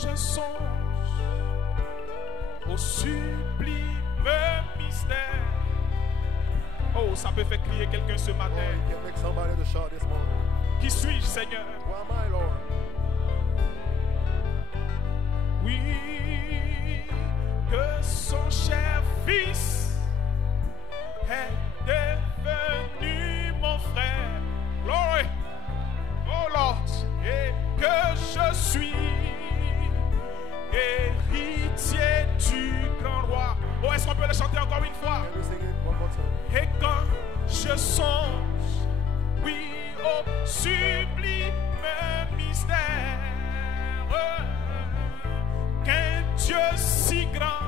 je songe au sublime mystère. Oh, ça peut faire crier quelqu'un ce matin. You can make somebody to shout this morning. Qui suis-je, Seigneur? Who am I, Lord? Oui, que son cher fils est devenu mon frère. Glory. Oh Lord. Et que je suis héritier du grand roi. Oh, est-ce qu'on peut le chanter encore une fois? Can you sing it one more time? Et quand je songe, oui, au sublime mystère, qu'un Dieu si grand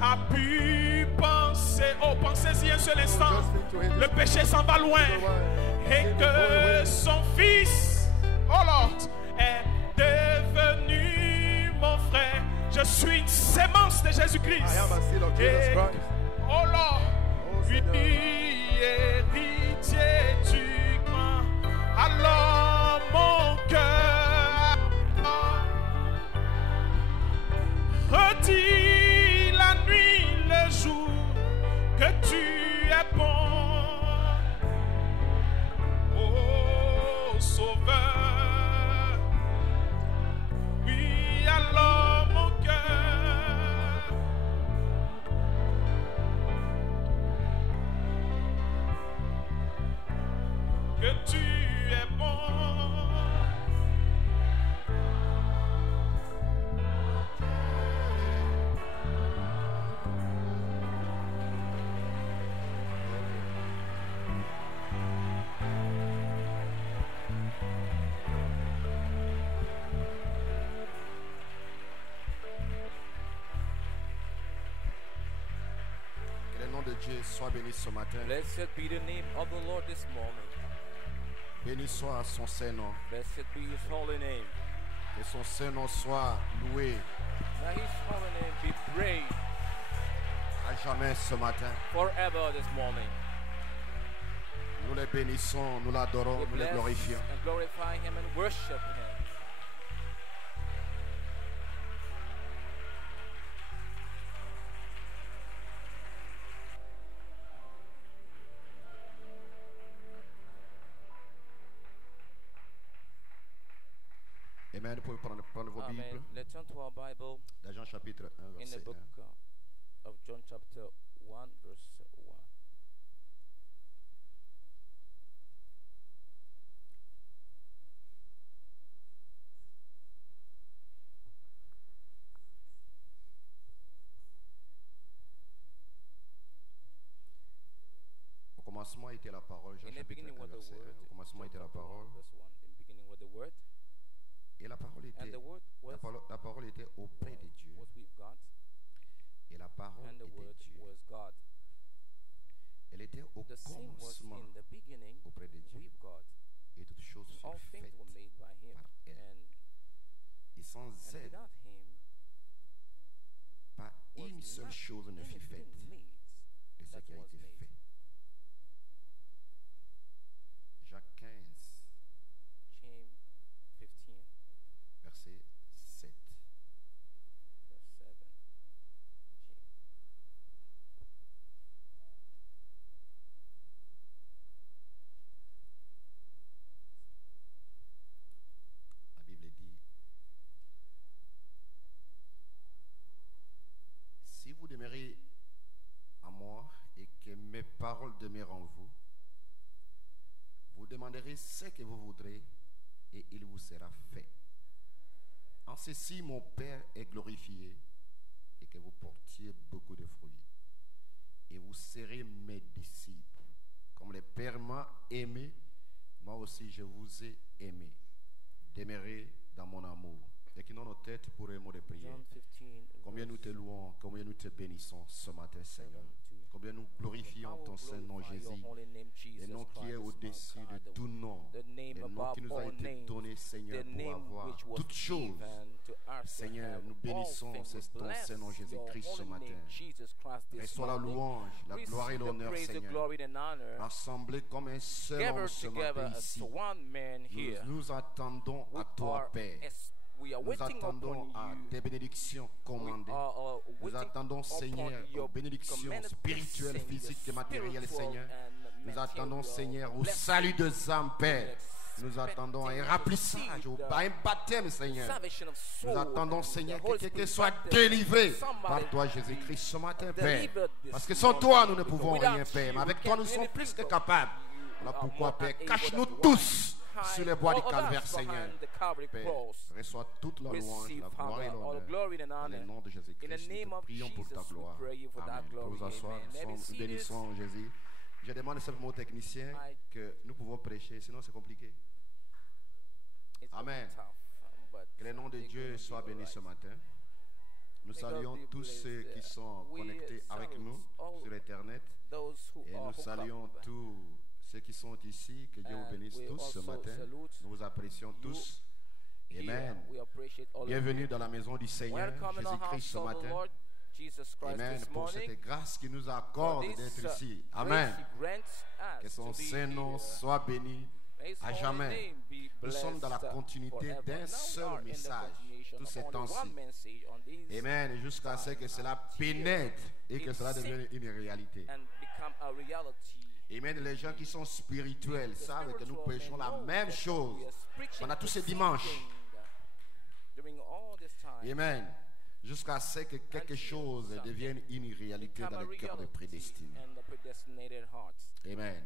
a pu penser. Oh, pensez-y un seul instant. Just think to him. Le péché s'en va loin. Et que son fils, oh Lord, est devenu mon frère. Je suis une sémence de Jésus-Christ. I am a seed of Jesus Et, Christ. oh Lord, Oh, lui Seigneur. héritier du grand. Alors mon cœur redit la nuit, le jour, que tu es bon. Oh, Sauveur. Oui, alors mon cœur que tu es bon. Que le nom de Dieu soit béni ce matin. Blessed be the name of the Lord this morning. Béni soit son Saint-Nom. Blessed be his holy name. Que son Saint-Nom soit loué May his holy name be praised à jamais ce matin. forever this morning. Nous les bénissons, nous l'adorons, We nous les bless glorifions. and glorify him and worship him. Amen. Vous pouvez prendre vos Amen. Bibles. Let's turn to our Bible Dans Jean chapitre 1, in the verset book 1. of John chapter 1 verse 1. Au commencement était la parole. Jean In the chapitre beginning 1, was the verset word. 1. Au commencement John était la chapter 1 parole. verse 1. In the beginning was the word. Et la parole était, And the word la parole était auprès de Dieu. was with God. Et la parole And the était word Dieu. was God. Elle était au The same was commencement in the beginning auprès de Dieu. with God. Et toutes choses All furent things faites were made by him. par elle. Et sans And elle, without him pas was une seule not chose ne fut faite anything made de ce that qui a was été made. fait. Jacques 15, James 15 verset 7. verse 7. James. La Bible dit, si vous demeurez en moi et que mes paroles demeurent en vous, vous demanderez ce que vous voudrez et il vous sera fait. En ceci, mon Père est glorifié et que vous portiez beaucoup de fruits. Et vous serez mes disciples. Comme le Père m'a aimé, moi aussi je vous ai aimé. Demeurez dans mon amour. Déclinons nos têtes pour un mot de prière. John 15 Combien nous te verse louons, combien nous te bénissons ce matin, 7 Seigneur. to Combien nous glorifions ton Saint-Nom, Jésus. Le nom qui est au-dessus de tout nom. The name Le nom above qui nous a all été names. donné, Seigneur, The pour name avoir which was toutes choses. given to us to Seigneur, have nous all bénissons things. ton Bless Saint-Nom, your Jésus-Christ, ce holy matin. name, Jesus Christ, this Reçois la morning. louange, la gloire et Receive the l'honneur, praise, the Seigneur. glory, and honor. Rassemblés comme un seul homme Gathered ce together matin as ici. one man here. Nous attendons à We toi, are Père. We are Nous waiting attendons upon à you. des bénédictions We commandées. are Nous waiting attendons, upon Seigneur, aux your bénédictions commanded spirituelles, blessing, physiques et matérielles, spiritual Seigneur. and Nous attendons, material Seigneur, au blessing. salut des âmes, Père. Nous Expecting attendons un to remplissage, receive à un baptême, Seigneur. salvation of Nous soul attendons, and Seigneur, the que Holy quelqu'un Spirit soit baptism. délivré Somebody par toi, be Jésus-Christ, ce matin, Père. delivered this Parce que sans morning, toi, nous ne because pouvons without rien faire. you, Mais we avec toi, can't nous do sommes plus que anything. capables. You Voilà are pourquoi, more Père, than cache-nous able to tous hide sur les bois all du of us calvaire, Seigneur. behind the Calvary Père, cross. reçois toute la louange, Receive la gloire et all l'honneur. glory and Dans le honor. nom de In the Jésus-Christ, name nous of te prions pour ta Jesus, we gloire. pray you for that Amen. glory. Pour vous asseoir, Amen. Let me nous see this. bénissons Jésus. Je demande simplement au technicien I- que nous pouvons prêcher, sinon c'est compliqué. It's gonna be Amen. tough, but Que le nom de they're Dieu gonna be soit béni alright. ce matin. Nous May God saluons be tous ceux blessed. qui sont We connectés avec salute nous all sur Internet. Those who Et are nous hooked saluons up. tous ceux qui sont ici. Que Dieu vous And bénisse we tous ce also matin. salute Nous vous apprécions tous. Here, Amen. we appreciate all of Bienvenue you. dans la maison du Seigneur, Welcome in the Jésus-Christ ce house of the matin. Lord Jesus Christ Amen. this Pour morning. cette grâce qu'il nous For accorde this, d'être ici. grace Amen. He grants us Que son to be Saint-Nom here. soit béni May His à holy jamais. name be Nous sommes dans la blessed continuité forever. d'un Now we seul are in the message continuation tous of ces only temps-ci. one message on these Amen. Jusqu'à ce que cela pénètre et que cela devienne une réalité. and become a reality. Amen. Les gens qui sont spirituels The savent que nous spiritual prêchons men la know même that chose we are preaching pendant tous the ces same dimanches. thing during all this time. Amen. Jusqu'à ce que quelque chose devienne une réalité Become dans a le cœur des reality prédestinés. and the predestinated hearts. Amen.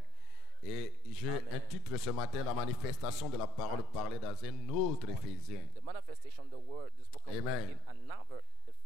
Et j'ai Amen. un titre ce matin, la manifestation de la parole parlée dans un autre Éphésien. The manifestation of the word, the spoken Amen. word in another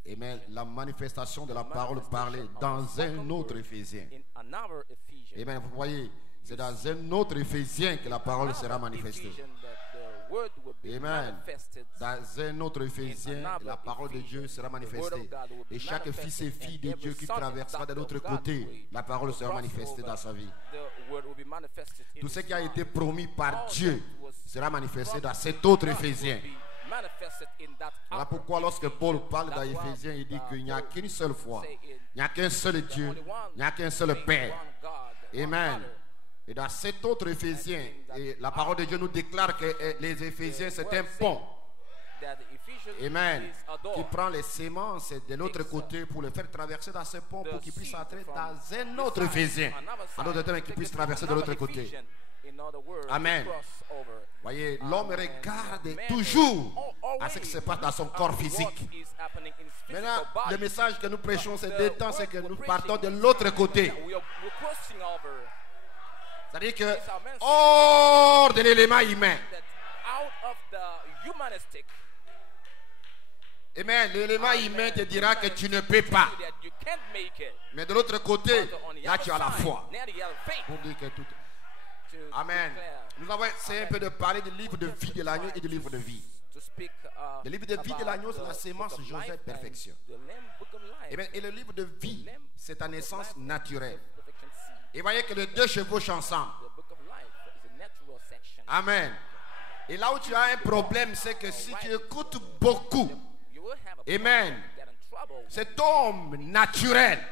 Amen. La manifestation de la The parole parlée manifestation dans of the spoken un autre word Éphésien. in another Ephesians. Amen. Vous voyez, c'est dans un autre Éphésien que la parole sera manifestée. Ephesians that the word will be Amen. manifested. Dans un autre Éphésien, la parole de Dieu sera manifestée. Et chaque fils et fille de Dieu qui traversera de l'autre côté, la parole sera manifestée dans sa vie. The word will be manifested in Tout ce his qui a life. été promis par All Dieu that was sera manifesté dans promised cet autre God Éphésien. will be manifested in that Voilà other pourquoi lorsque Paul Ephesians. parle dans That's why, Éphésiens, il dit qu'il n'y a Paul qu'une seule foi, say in il n'y a qu'un seul the Dieu, only one il n'y a qu'un seul faith, Père. one God, one Amen. Father. Et dans cet autre Éphésien, et la parole de Dieu nous déclare que les Éphésiens, c'est un pont. That the Ephesians Amen. is a door. Qui prend les semences de l'autre côté pour le faire traverser dans ce pont pour qu'il puisse entrer dans un autre Éphésien. En d'autres termes, qu'il puisse traverser de l'autre côté. Amen. Voyez, l'homme regarde toujours à ce qui se passe dans son corps physique. Maintenant, le message que nous prêchons ces 2 temps, c'est que nous partons de l'autre côté. C'est-à-dire que hors de l'élément humain. Amen. L'élément humain te dira que tu ne peux pas. Mais de l'autre côté, là tu as la foi. Pour dire que tout. Amen. Nous avons essayé un peu de parler du livre de vie de l'agneau et du livre de vie. Le livre de vie de l'agneau, c'est la sémence Joseph perfection. Amen. Et le livre de vie, c'est ta naissance naturelle. Et voyez que les 2 chevauchent ensemble. Amen. Et là où tu as un problème, c'est que si tu écoutes beaucoup, amen, cet homme naturel,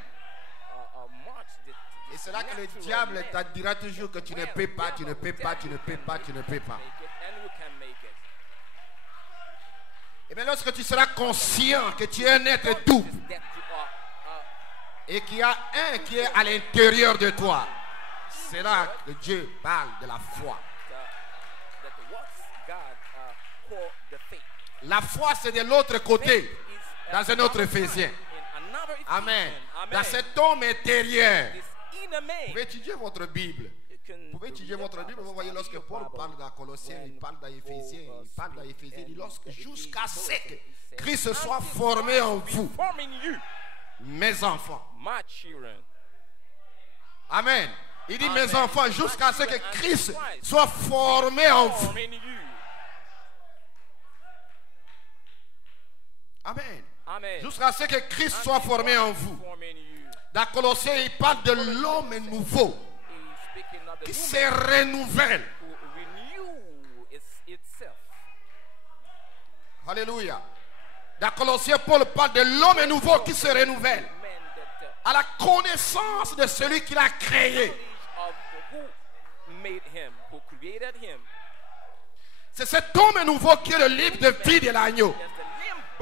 et c'est là que le diable te dira toujours que tu ne peux pas, tu ne peux pas, tu ne peux pas, tu ne peux pas. Et bien lorsque tu seras conscient que tu es un être double et qu'il y a un qui est à l'intérieur de toi, c'est là que Dieu parle de la foi. La foi, c'est de l'autre côté, dans un autre Éphésien. Amen. Dans cet homme intérieur. Vous pouvez étudier votre Bible. Vous pouvez étudier votre Bible. Vous voyez, lorsque Paul parle dans Colossiens, il parle dans Éphésiens, il parle dans Éphésiens, il dit lorsque jusqu'à ce que Christ soit formé en vous, mes enfants. Amen. Il dit mes enfants, jusqu'à ce que Christ soit formé en vous. Amen. Jusqu'à ce que Christ soit formé en vous. Dans Colossiens, il parle de l'homme nouveau qui se renouvelle. Alléluia. Dans Colossiens, Paul parle de l'homme nouveau qui se renouvelle à la connaissance de celui qui l'a créé. C'est cet homme nouveau qui est le livre de vie de l'agneau.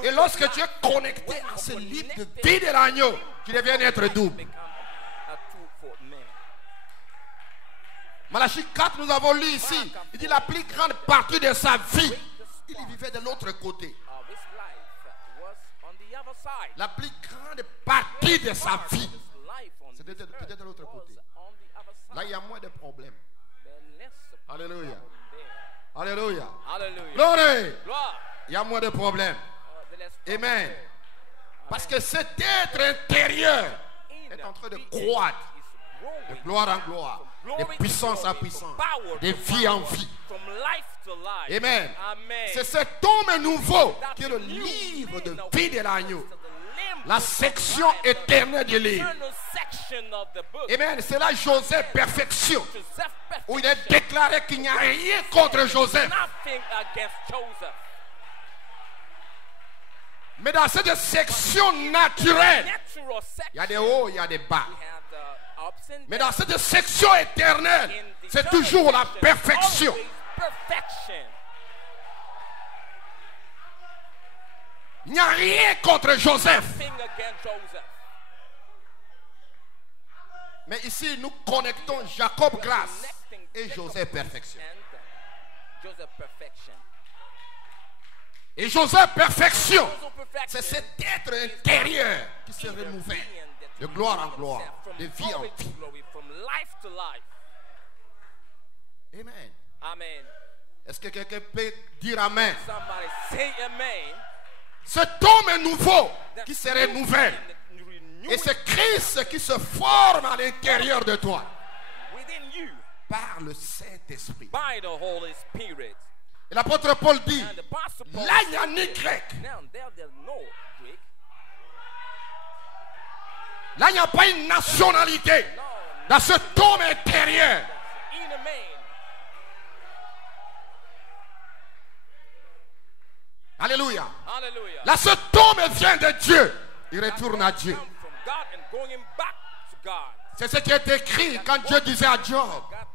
Et lorsque tu es connecté à ce livre de vie de l'agneau, tu deviens être double. Malachie 4, nous avons lu ici. Il dit la plus grande partie de sa vie, il vivait de l'autre côté. La plus grande partie de sa vie, c'était peut-être de l'autre côté. Là, il y a moins de problèmes. Alléluia. Alléluia. Gloire. Il y a moins de problèmes. Amen. Parce que cet être intérieur est en train de croître de gloire en gloire, de puissance en puissance, de vie en vie. Amen. C'est cet homme nouveau qui est le livre de vie de l'agneau. La section éternelle du livre. Amen. C'est là Joseph perfection. Où il est déclaré qu'il n'y a rien contre Joseph. Mais dans cette section naturelle, il y a des hauts, il y a des bas. Mais dans cette section éternelle, c'est toujours la perfection. Il n'y a rien contre Joseph. Mais ici, nous connectons Jacob grâce et Joseph perfection. Et Joseph perfection, c'est cet être intérieur qui se renouvelle de gloire en gloire, de vie en vie. Amen. Amen. Est-ce que quelqu'un peut dire Amen? Somebody say amen. Cet homme nouveau qui se renouvelle. Et c'est Christ qui se forme à l'intérieur de toi. Within you. Par le Saint-Esprit. By the Holy Spirit. Et l'apôtre Paul dit, And the Apostle Paul là il n'y a ni grec. Now there's no Greek. Là il n'y a pas une nationalité. Dans cet homme intérieur. In a man. Alléluia. Hallelujah. Là cet homme vient de Dieu. Il retourne à Dieu. Come from God and going back to God. C'est ce qui est écrit quand Dieu disait à Job, God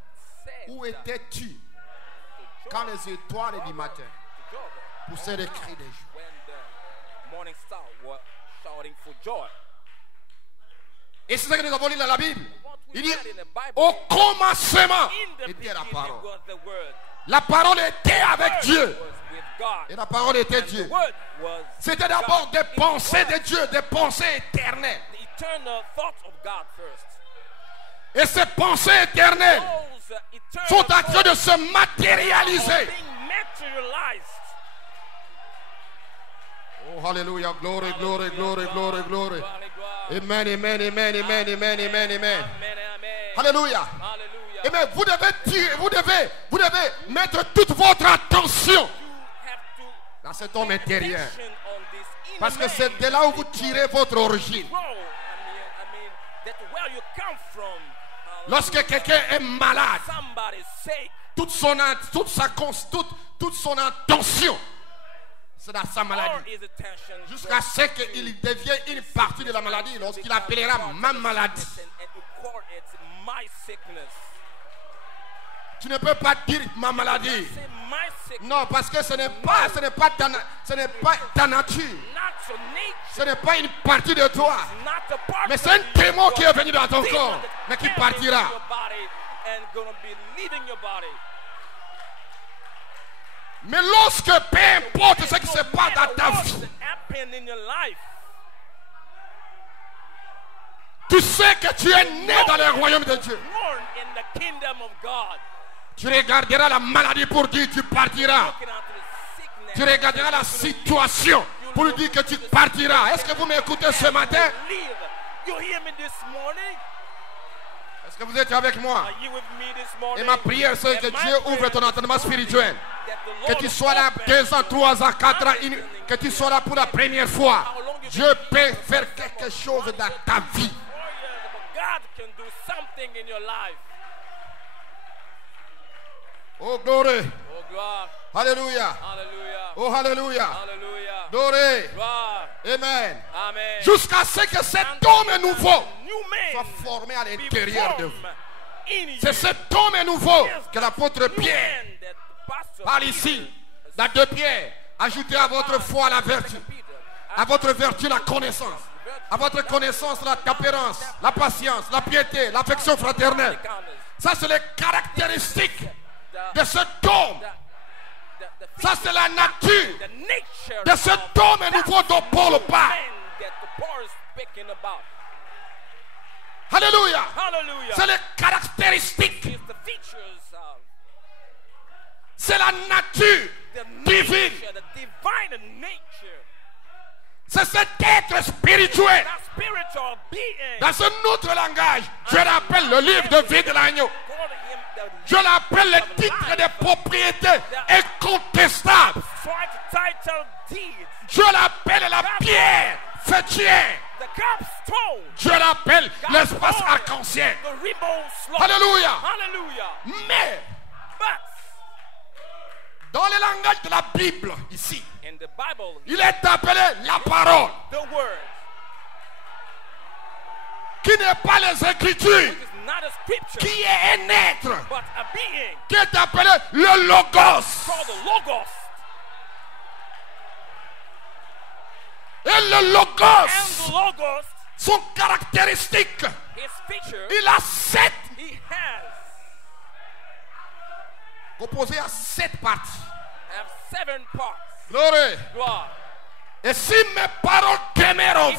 said où étais-tu to Job, quand les étoiles du matin to Job, poussaient des cris de joie? when the morning star were shouting for joy. Et c'est ce que nous avons lu dans la Bible. What we Il dit, read in the Bible, au commencement in the était la beginning parole. was the word. La parole était avec Word Dieu. was with God. Et la parole était And Dieu. the word was C'était d'abord God. des It pensées was de Dieu, des pensées éternelles. the eternal thoughts of God first. Et ces pensées éternelles Those eternal sont en train de thoughts se matérialiser. are being materialized. Oh, hallelujah. Glory, glory, glory, glory, glory. Glory, glory. Amen, amen, amen, amen, amen, amen, amen. Amen, amen. Alléluia. Hallelujah. Amen. Vous devez mettre toute votre attention You have to dans cet homme intérieur. attention on this inner Parce que man. c'est de là où vous tirez votre origine. Grow. I mean, that's where you come from. Lorsque quelqu'un est malade, Somebody's sick. toute son attention, c'est dans sa Or maladie. his attention Jusqu'à ce qu'il devienne une partie de la maladie lorsqu'il appellera ma maladie. and you call it my sickness. Tu ne peux pas dire ma maladie. Say my sickness. Non, parce que ce n'est pas ta nature. Not your nature. Ce n'est pas une partie de toi. Not a part Mais of c'est un you. démon qui est venu dans ton Demon corps, that mais qui came partira. into your body and gonna be leaving your body. Mais lorsque, peu importe ce qui se passe dans ta What's vie, happened in your life? tu sais que tu es né dans le royaume de Dieu. Born in the kingdom of God. Tu regarderas la maladie pour dire tu partiras. Looking out to the sickness. Tu regarderas la situation pour dire que tu partiras. Est-ce que vous m'écoutez ce matin? Leave. You hear me this morning? Est-ce que vous êtes avec moi? Are you with me this morning? Et ma prière, c'est que And my Dieu ouvre prayer ton entendement spirituel. that the Que Lord tu sois là open 2 ans, 3 ans, 4 ans, que tu sois là pour la première fois. Dieu peut faire quelque chose dans ta vie. 4 years, but God can do something in your life. Oh, glory. Oh God. Alléluia. Hallelujah. Oh, alléluia. Hallelujah. Glory. God. Amen. Amen. Jusqu'à ce que cet homme nouveau New man soit formé à be l'intérieur de vous. formed in you. C'est cet homme nouveau que l'apôtre Pierre Man that pastor Parle ici, dans 2 Pierre, ajoutez à votre foi la vertu, à votre vertu la connaissance, à votre connaissance la tempérance, la patience, la piété, l'affection fraternelle. Ça, c'est les caractéristiques de cet homme. Ça, c'est la nature de cet homme nouveau dont Paul parle. Alléluia. C'est les caractéristiques. C'est la nature divine. C'est cet être spirituel. Dans un autre langage, je l'appelle le livre de vie de l'agneau. Je l'appelle le titre de propriété incontestable. Je l'appelle la pierre fêtière. Je l'appelle l'espace arc-en-ciel. Alléluia. Mais dans le langage de la Bible ici, il est appelé la parole, qui n'est pas les Écritures, qui est un être, qui est appelé le Logos. Et le Logos, son caractéristique, il a 7, composé à 7 parties. Gloire. Et si mes paroles demeurent,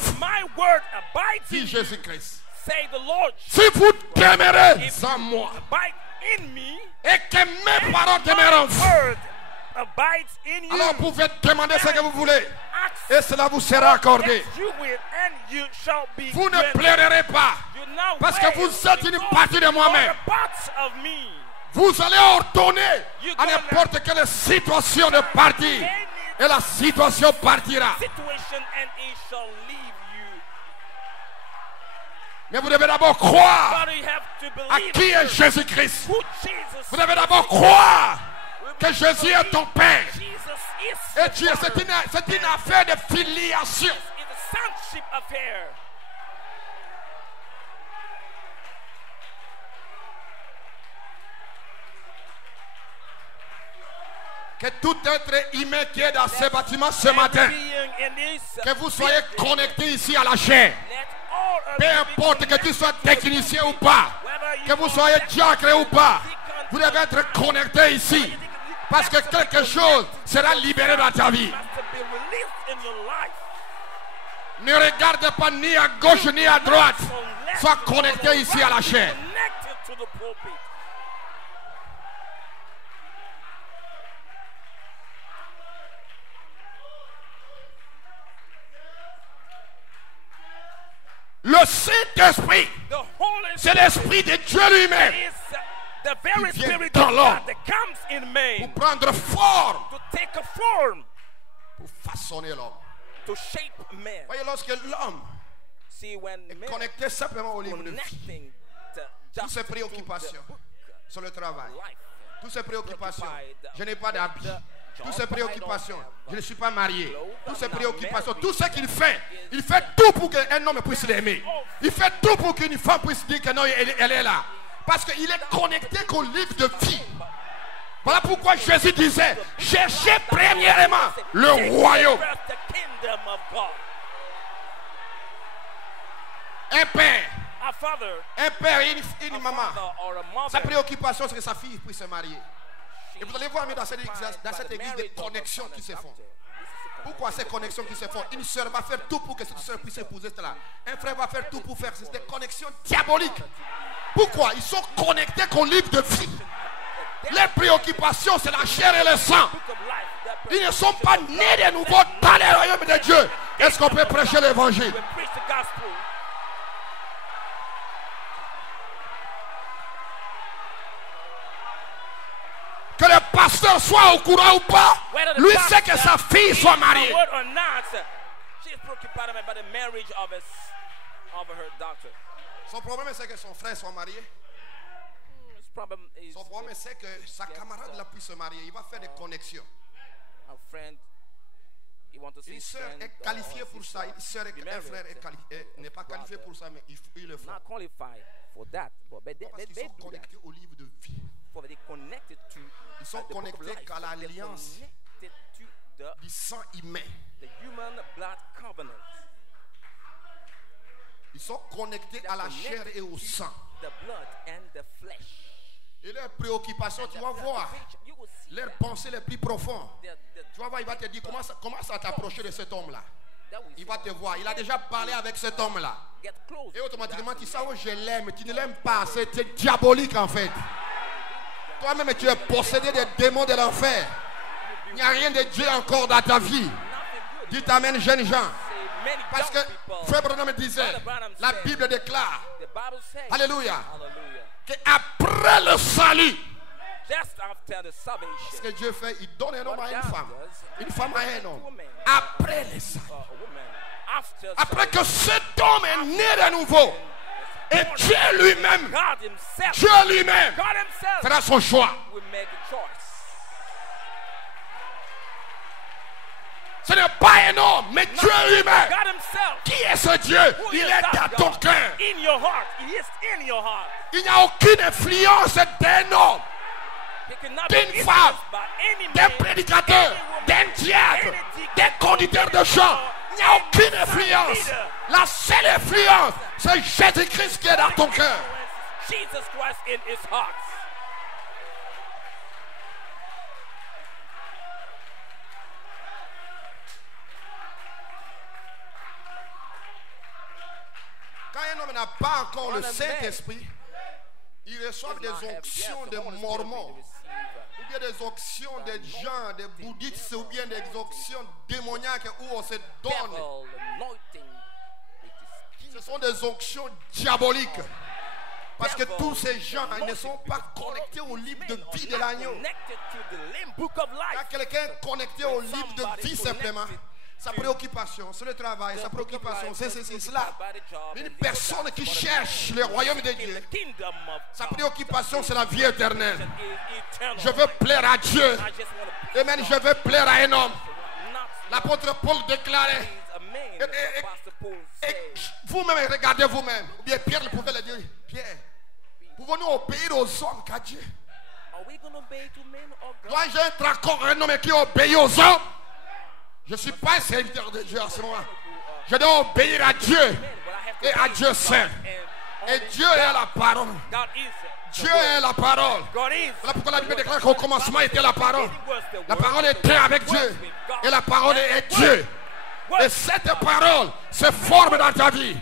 dit Jésus-Christ, si vous demeurez en moi, et que mes paroles demeurent en vous, alors vous pouvez demander ce que vous voulez, et cela vous sera accordé. Vous ne pleurerez pas, parce que vous êtes une partie de moi-même. Vous allez ordonner à n'importe quelle situation de partir, et la situation partira. Mais vous devez d'abord croire à qui est Jésus-Christ. Vous devez d'abord croire que Jésus est ton Père. Et Dieu, c'est une affaire de filiation. Que tout être humain qui est dans ce bâtiment ce matin, que vous soyez connectés ici à la chair, peu importe que tu sois technicien ou pas, que vous soyez diacre ou pas, vous devez être connectés ici, parce que quelque chose sera libéré dans ta vie. Ne regarde pas ni à gauche ni à droite, sois connecté ici à la chair. Le Saint-Esprit, c'est l'Esprit de Dieu lui-même qui vient dans l'homme pour prendre forme, pour façonner l'homme. Voyez, lorsque l'homme est connecté simplement au livre de vie, toutes ses préoccupations sur le travail, toutes ses préoccupations, je n'ai pas d'habit, toutes ses préoccupations, je ne suis pas marié, toutes ses préoccupations, tout ce qu'il fait, il fait tout pour qu'un homme puisse l'aimer. Il fait tout pour qu'une femme puisse dire que non, elle est là. Parce qu'il est connecté qu'au livre de vie. Voilà pourquoi Jésus disait, cherchez premièrement le royaume. Un père et une maman, sa préoccupation c'est que sa fille puisse se marier. Et vous allez voir dans cette église des connexions qui se font. Pourquoi ces connexions qui se font? Une soeur va faire tout pour que cette soeur puisse épouser cela. Un frère va faire tout pour faire des connexions diaboliques. Pourquoi? Ils sont connectés qu'au livre de vie. Les préoccupations, c'est la chair et le sang. Ils ne sont pas nés de nouveau dans le royaume de Dieu. Est-ce qu'on peut prêcher l'évangile? Que le pasteur soit au courant ou pas, lui sait que sa fille soit mariée. Son problème c'est que son frère soit marié. Son problème c'est que sa camarade là puisse se marier. Il va faire des connexions. He wants to see Une his sœur friend est or qualifiée pour sister ça. Une sœur be et un married. frère n'est pas qualifié pour ça, mais ils le font. Not qualified for that, but they Parce qu'ils sont do that. connectés au livre de vie. For they connected to Ils sont the book of connectés life. qu'à They're l'alliance connected to du sang humain. the human blood covenant. Ils sont connectés à la chair et au sang. The blood and the flesh. Et leurs préoccupations, tu vas voir, You will see leurs that. pensées les plus profondes. The Tu vas voir, il va te dire comment ça t'approcher de cet homme-là. that we Il see. va te voir. Il a déjà parlé avec cet homme-là. Get close. Et automatiquement, tu sens, oh, je l'aime. Tu ne l'aimes pas. C'est diabolique en fait. Toi-même, tu es possédé des démons de l'enfer. Il n'y a rien de Dieu encore dans ta vie. Dis amen, jeunes gens. Parce que Frère Branham me disait, la Bible déclare, The Bible says, alléluia, hallelujah, qu'après le salut, just after the salvation, ce que Dieu fait, il donne un homme à une femme à un homme. Après le salut. a woman, after Après que cet homme est né de nouveau, et Dieu lui-même, God himself, Dieu lui-même God himself fera son choix. will make a choice. Ce n'est pas un homme, mais Dieu lui-même. God himself, Qui est ce Dieu? who Il is est that dans ton God? cœur. In your heart. He is in your heart. Il n'y a aucune influence d'un homme, He cannot D'une be femme, influenced by any d'un man, prédicateur, any woman, d'un diacre, any d'un conducteur de chant. Il n'y a aucune influence. La seule influence, c'est Jésus-Christ qui est dans ton cœur. Jesus Christ in his heart. Quand un homme n'a pas encore le When a man Saint-Esprit, il reçoit does des not have onctions yet de the Holy Spirit mormons, to receive. ou bien des onctions de gens, des bouddhistes, ou bien des onctions démoniaques où on se donne. Devil anointing. It is Ce sont des onctions diaboliques. Parce que tous ces gens ils ne sont pas connectés au livre de vie de l'agneau. connected to the limb book of Quand life. quelqu'un est connecté au livre de vie simplement, sa préoccupation, c'est le travail, sa préoccupation, c'est ceci, cela. Une personne qui cherche le royaume de Dieu, sa préoccupation, c'est la vie éternelle. Je veux plaire à Dieu. Amen, je veux plaire à un homme. L'apôtre Paul déclarait, et vous-même, regardez vous-même. Ou bien Pierre pouvait le dire, Pierre, pouvons-nous obéir aux hommes qu'à Dieu? Dois-je être encore un homme qui obéit aux hommes? Je ne suis pas un serviteur de Dieu à ce moment. Je dois obéir à Dieu et à Dieu seul. Et Dieu est la parole. Dieu est la parole. Voilà pourquoi la Bible déclare qu'au commencement était la parole. La parole était avec Dieu. Et la parole est Dieu. Et cette parole se forme dans ta vie.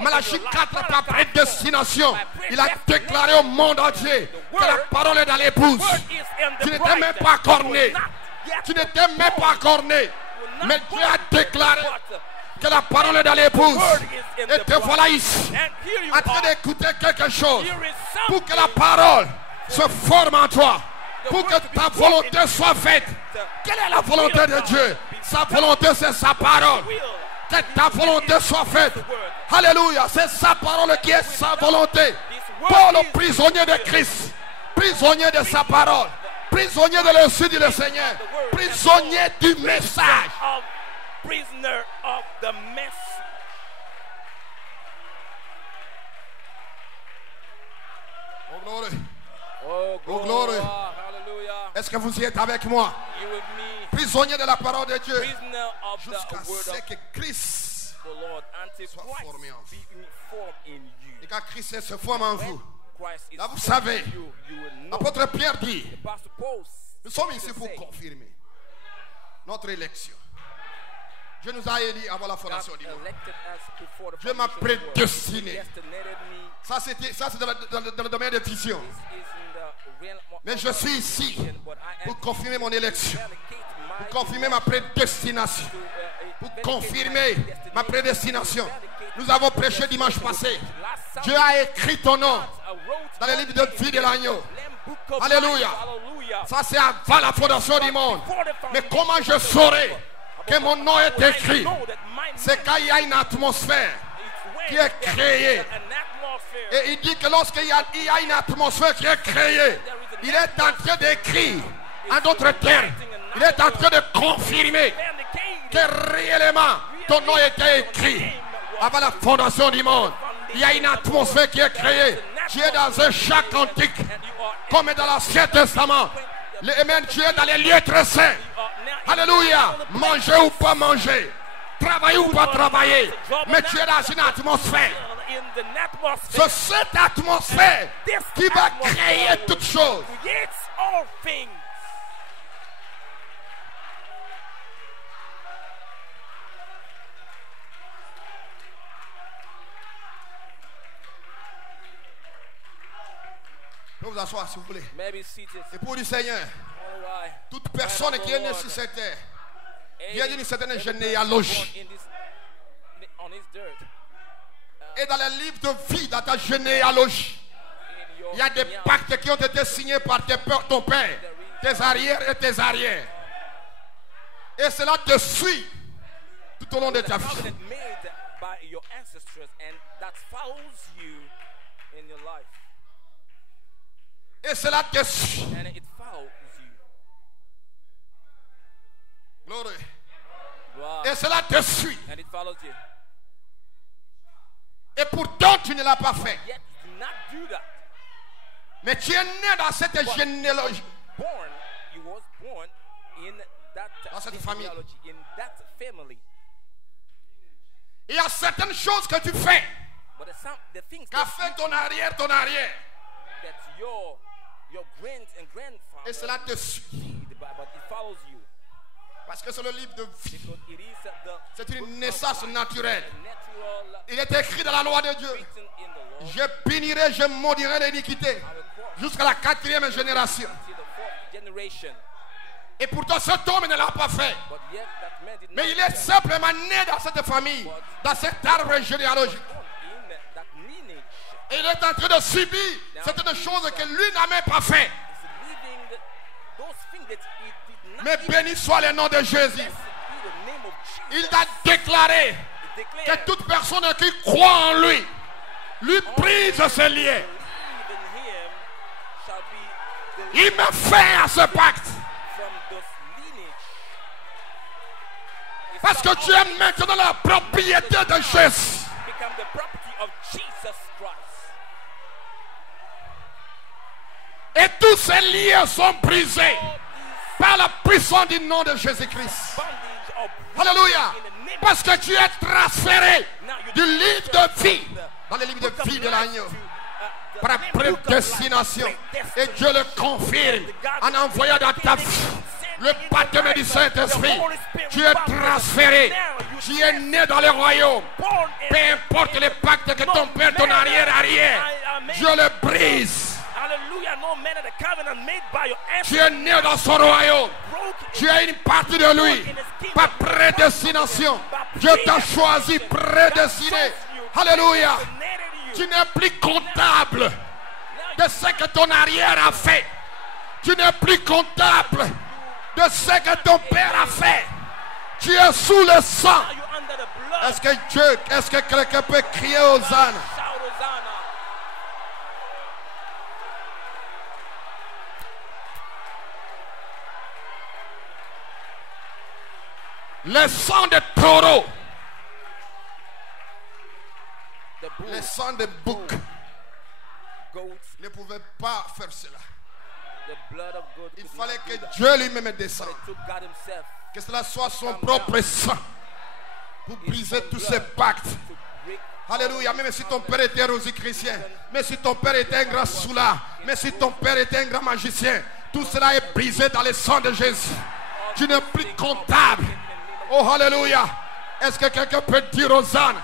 Malachie 4, ta prédestination. Il a déclaré au monde entier que la parole est dans l'épouse. Tu n'étais même pas corné. Tu n'étais même pas corné. Mais Dieu a déclaré que la parole est dans l'épouse. Et te voilà ici, en train d'écouter quelque chose pour que la parole se forme en toi. Pour que ta volonté soit faite. Quelle est la volonté de Dieu? Sa volonté, c'est sa parole. Que ta volonté soit faite. Alléluia, c'est sa parole qui est sa volonté. Paul, prisonnier de Christ, prisonnier de sa parole, prisonnier de l'insu du Seigneur, prisonnier du message. Prisoner of the message. Oh glory. Oh, Oh, glory. Hallelujah. Est-ce que vous y êtes avec moi? You with me, Prisonnier de la parole de Dieu. prisoner of Jusqu'à the word ce of que Christ, the Lord, until soit Christ formé en be formed in you. et quand Christ se forme en vous. Christ is Là, vous formed savez, in you. You will know. L'apôtre Pierre dit, Pastor Paul nous sommes ici to pour say, confirmer notre élection. Dieu nous a élus avant la God fondation du monde. elected us before the Dieu m'a foundation of the world. prédestiné. He destinated me. Ça, c'est dans le domaine de vision. This is in the realm of Mais je suis ici vision, but I am pour confirmer mon élection, dedicate my pour confirmer ma prédestination, pour confirmer ma prédestination. Nous avons prêché dimanche passé. Dieu a écrit ton nom dans le livre de vie de l'agneau. Alléluia. Ça, c'est avant la fondation du monde. Mais comment je saurai que mon nom est écrit? C'est quand il y a une atmosphère qui est créée. Et il dit que lorsqu'il y a une atmosphère qui est créée, il est en train d'écrire. En d'autres termes, il est en train de confirmer que réellement ton nom était écrit avant la fondation du monde. Il y a une atmosphère qui est créée. Tu es dans un char antique, comme dans l'Ancien Testament. Amen. Tu es dans les lieux très saints. Alléluia. Manger ou pas manger, travailler ou pas travailler, mais tu es dans une atmosphère. C'est cette atmosphère qui va créer toutes choses. Vous asseoir s'il vous plaît. Et pour le Seigneur, toute personne qui est née sur cette terre vient d'une certaine généalogie. Et dans les livres de vie, dans ta généalogie, il y a des pactes qui ont été signés par ton père, tes arrières et tes arrières. Et cela te suit tout au long de ta vie. Et cela te suit. Glory. Et cela te suit. Et pourtant tu ne l'as pas fait. Mais tu es né dans cette généalogie. Dans cette famille. Il y a certaines choses que tu fais qu'a fait ton arrière. Et cela te suit. Parce que c'est le livre de vie. C'est une naissance naturelle. Il est écrit dans la loi de Dieu: je punirai, je maudirai l'iniquité jusqu'à la 4e génération. Et pourtant cet homme ne l'a pas fait. Mais il est simplement né dans cette famille, dans cet arbre généalogique. Et il est en train de subir certaines choses que lui n'a même pas fait. Mais béni soit le nom de Jésus. Il a déclaré que toute personne qui croit en lui brise ses liens. Il me fait à ce pacte. Parce que tu es maintenant la propriété de Jésus. Et tous ces liens sont brisés par la puissance du nom de Jésus-Christ. Alléluia. Parce que tu es transféré du livre de vie dans le livre de vie de l'agneau par prédestination. Et Dieu le confirme en envoyant dans ta vie le baptême du Saint-Esprit. Tu es transféré. Tu es né dans le royaume. Peu importe les pactes que ton père, ton arrière, Dieu le brise. Tu es né dans son royaume. Tu es une partie de lui. Par prédestination. Dieu t'a choisi, prédestiné. Alléluia. Tu n'es plus comptable de ce que ton arrière a fait. Tu n'es plus comptable de ce que ton père a fait. Tu es sous le sang. Est-ce que quelqu'un peut crier Hosanna? Le sang de taureau, le sang de bouc ne pouvait pas faire cela. Il fallait que Dieu lui-même descende. Que cela soit son propre sang pour briser tous ces pactes. Alléluia. Même si ton père était rosicrucien, même si ton père était un grand soulard, même si ton père était un grand magicien, tout cela est brisé dans le sang de Jésus. Tu n'es plus comptable. Oh, alléluia. Est-ce que quelqu'un peut dire Hosanna?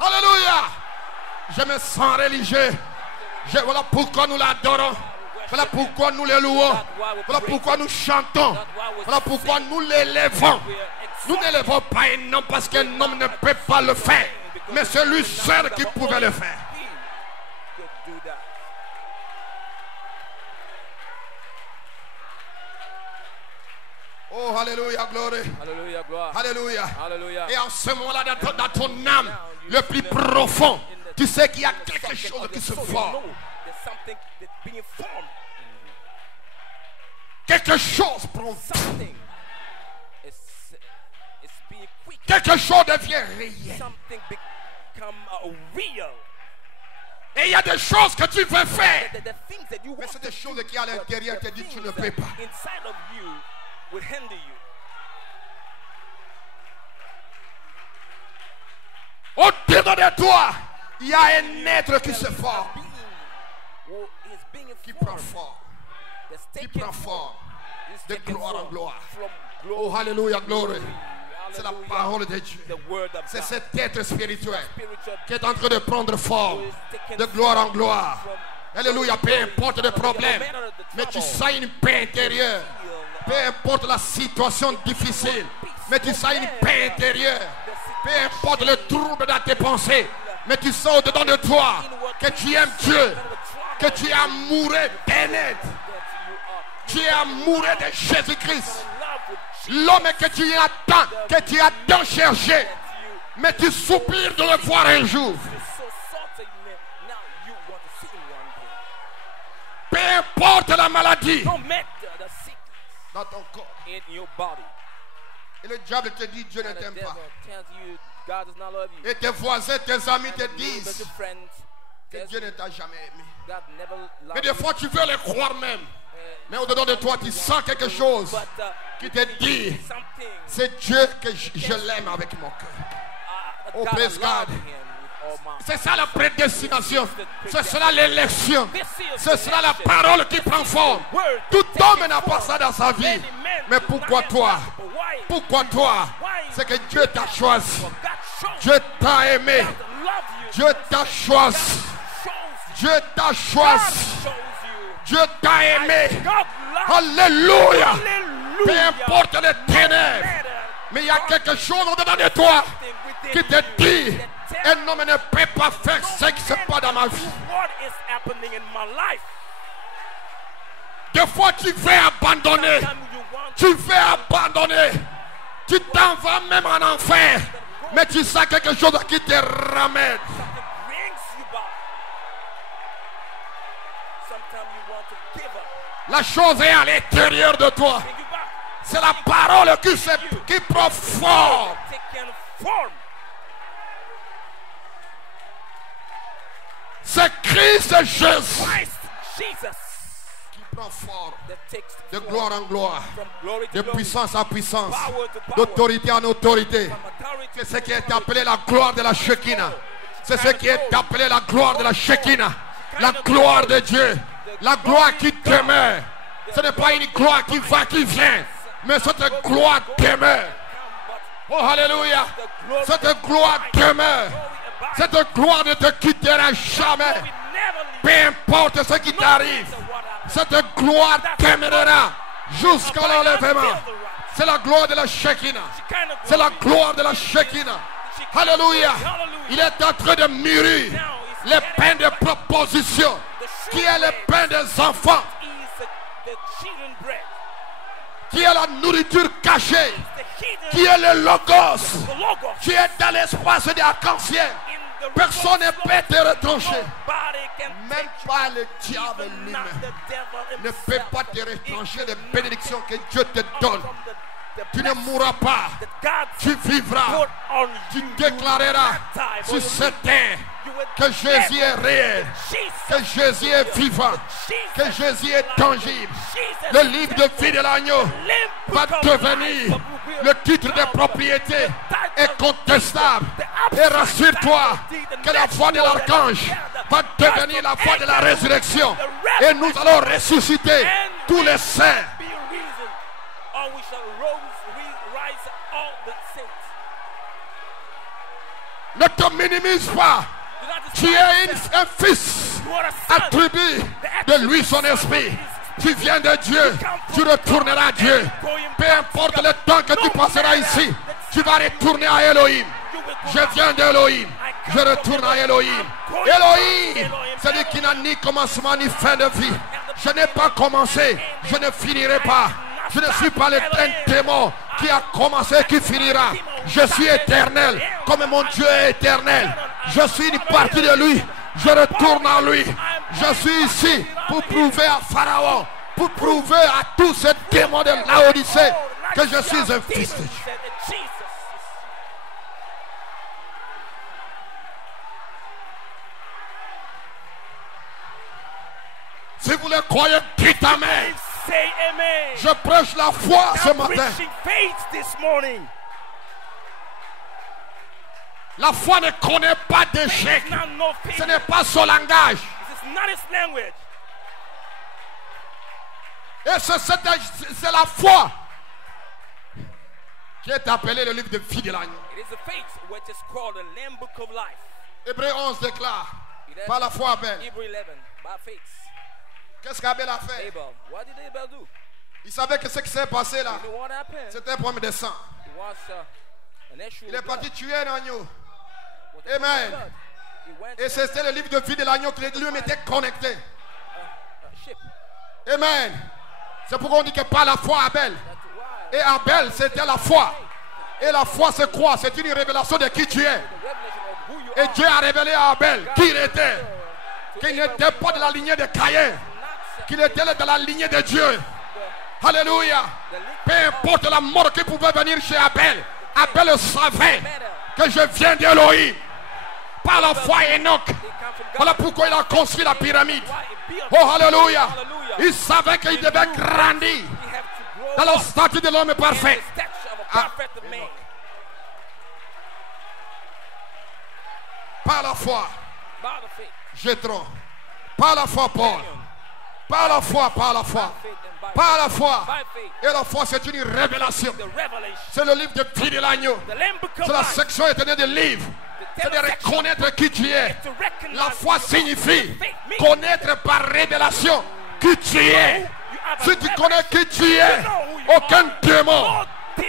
Alléluia. Je me sens religieux. Voilà pourquoi nous l'adorons. Voilà pourquoi nous le louons. Voilà pourquoi nous chantons. Voilà pourquoi nous l'élèvons. Nous n'élèvons pas un homme parce qu'un homme ne peut pas le faire. Mais c'est lui seul qui pouvait le faire. Oh, alléluia, gloire. Hallelujah, gloire. Alléluia. Hallelujah. Et en ce moment-là, dans ton âme, le plus profond, tu sais qu'il y a quelque chose qui se forme. Quelque chose prend vie. quelque chose devient réel. something become real. Et il y a des choses que tu veux faire. The things that you Mais want c'est to des choses do, qui à but l'intérieur the te disent tu things ne that peux pas. inside of you will hinder you. Au-dedans de toi, il y a un être qui se forme, qui prend forme, qui prend forme de gloire en gloire. Oh, alléluia, gloire. C'est la parole de Dieu. C'est cet être spirituel qui est en train de prendre forme de gloire en gloire. Alléluia, peu importe le problème, mais tu sens une paix intérieure. Peu importe la situation difficile, mais tu sens une paix intérieure. Peu importe le trouble dans tes pensées, mais tu sens au-dedans de toi que tu aimes Dieu, que tu es amoureux d'un être. Tu es amoureux de Jésus-Christ. L'homme que tu attends, que tu as tant cherché, mais tu soupires de le voir un jour. Peu importe la maladie dans ton corps. Et le diable te dit Dieu ne t'aime pas. Et tes voisins, tes amis te disent que Dieu ne t'a jamais aimé. Mais des fois tu veux le croire même. Mais au-dedans de toi tu sens quelque chose qui te dit c'est Dieu que je l'aime avec mon cœur. Oh praise God. C'est ça la prédestination. Ce sera l'élection. Ce sera la parole qui prend forme. Tout homme n'a pas ça dans sa vie. Mais pourquoi toi? Pourquoi toi? C'est que Dieu t'a choisi. Dieu t'a aimé. Dieu t'a choisi. Dieu t'a choisi. Dieu t'a aimé. Alléluia. Peu importe les ténèbres. Mais il y a quelque chose au-dedans de toi qui te dit un homme ne peut pas faire ce qui se passe dans ma vie. Des fois tu veux abandonner. Tu veux abandonner. Tu t'en vas même en enfer. Mais tu sens quelque chose qui te ramène. La chose est à l'intérieur de toi. C'est la parole qui prend forme. C'est Christ Jésus qui prend forme de gloire en gloire, de puissance en puissance, d'autorité en autorité. C'est ce qui est appelé la gloire de la Shekinah. C'est ce qui est appelé la gloire de la Shekinah. La gloire de Dieu. La gloire qui demeure. Ce n'est pas une gloire qui va, qui vient, mais cette gloire demeure. Oh, alléluia. Cette gloire demeure. Cette gloire ne te quittera jamais. Peu importe ce qui t'arrive, cette gloire demeurera jusqu'à l'enlèvement. C'est la gloire de la Shekinah. C'est la gloire de la Shekinah. Alléluia. Il est en train de mûrir les pains de proposition, qui est le pain des enfants, qui est la nourriture cachée, qui est le logos, qui est dans l'espace de l'arc-en-ciel. Personne ne peut te retrancher. Même pas le diable lui-même ne peut pas te retrancher des bénédictions que Dieu te donne. Tu ne mourras pas. Tu vivras. Tu déclareras sur cette terre que Jésus est réel, que Jésus est vivant, que Jésus est tangible. Le livre de vie de l'agneau va devenir le titre de propriété incontestable. Et rassure-toi que la voix de l'archange va devenir la voix de la résurrection. Et nous allons ressusciter tous les saints. Ne te minimise pas. Tu es un fils attribué de lui son esprit. Tu viens de Dieu, tu retourneras à Dieu. Peu importe le temps que tu passeras ici, tu vas retourner à Elohim. Je viens d'Elohim, je retourne à Elohim. Elohim, celui qui n'a ni commencement ni fin de vie. Je n'ai pas commencé, je ne finirai pas. Je ne suis pas le démon qui a commencé et qui finira. Je suis éternel, comme mon Dieu est éternel. Je suis une partie de lui. Je retourne à lui. Je suis ici pour prouver à Pharaon, pour prouver à tous ces démons de Laodicée que je suis un fils de Dieu. Si vous le croyez, dites amen. Say amen. Je prêche la foi ce I'm matin. preaching faith this morning. La foi ne connaît pas d'échec. Faith not no Ce failure. n'est pas son langage. This is not his language. Et c'est la foi qui est appelée le livre de vie de l'agneau. It is the faith which is called the Lamb Book of Life. Hébreu 11 déclare, par la foi Abel. Hebrew 11, by faith. Qu'est-ce qu'Abel a fait? Abel, what did Abel do? Il savait que ce qui s'est passé là, You know what happened? c'était un problème de sang. He was an issue Il of est parti blood. tuer un agneau. Was a Amen. blood. He went Et c'était le livre de vie de l'agneau qui lui était connecté. a ship. Amen. C'est pourquoi on dit que par la foi Abel. That's why Et Abel, c'était la foi. Et la foi, c'est quoi? C'est une révélation de qui tu es. the revelation of who you Et are. Dieu a révélé à Abel qui il était. Qu'il n'était pas de la lignée de Caïn. Qu'il était de la lignée de Dieu. Alléluia. Peu importe la mort qui pouvait venir chez Abel. Abel savait que je viens d'Élohim. Par la foi Enoch. Voilà pourquoi il a construit la pyramide. Oh, alléluia. Il savait qu'il devait grandir He had to grow dans la up statue de l'homme in parfait. the stature of a Ah. perfect man. Par la foi, By the faith. Jétro. Par la foi, Paul. Par la foi, par la foi. Faith and by Par la foi. By faith. Et la foi, c'est une révélation. The revelation. C'est le livre de vie de l'agneau. The Lamb Book of C'est la Life. section éternelle des livres. C'est de reconnaître qui tu es. To recognize La foi who you are. signifie Faith means connaître par révélation qui tu es. you are the Si tu connais qui tu es, aucun démon No demon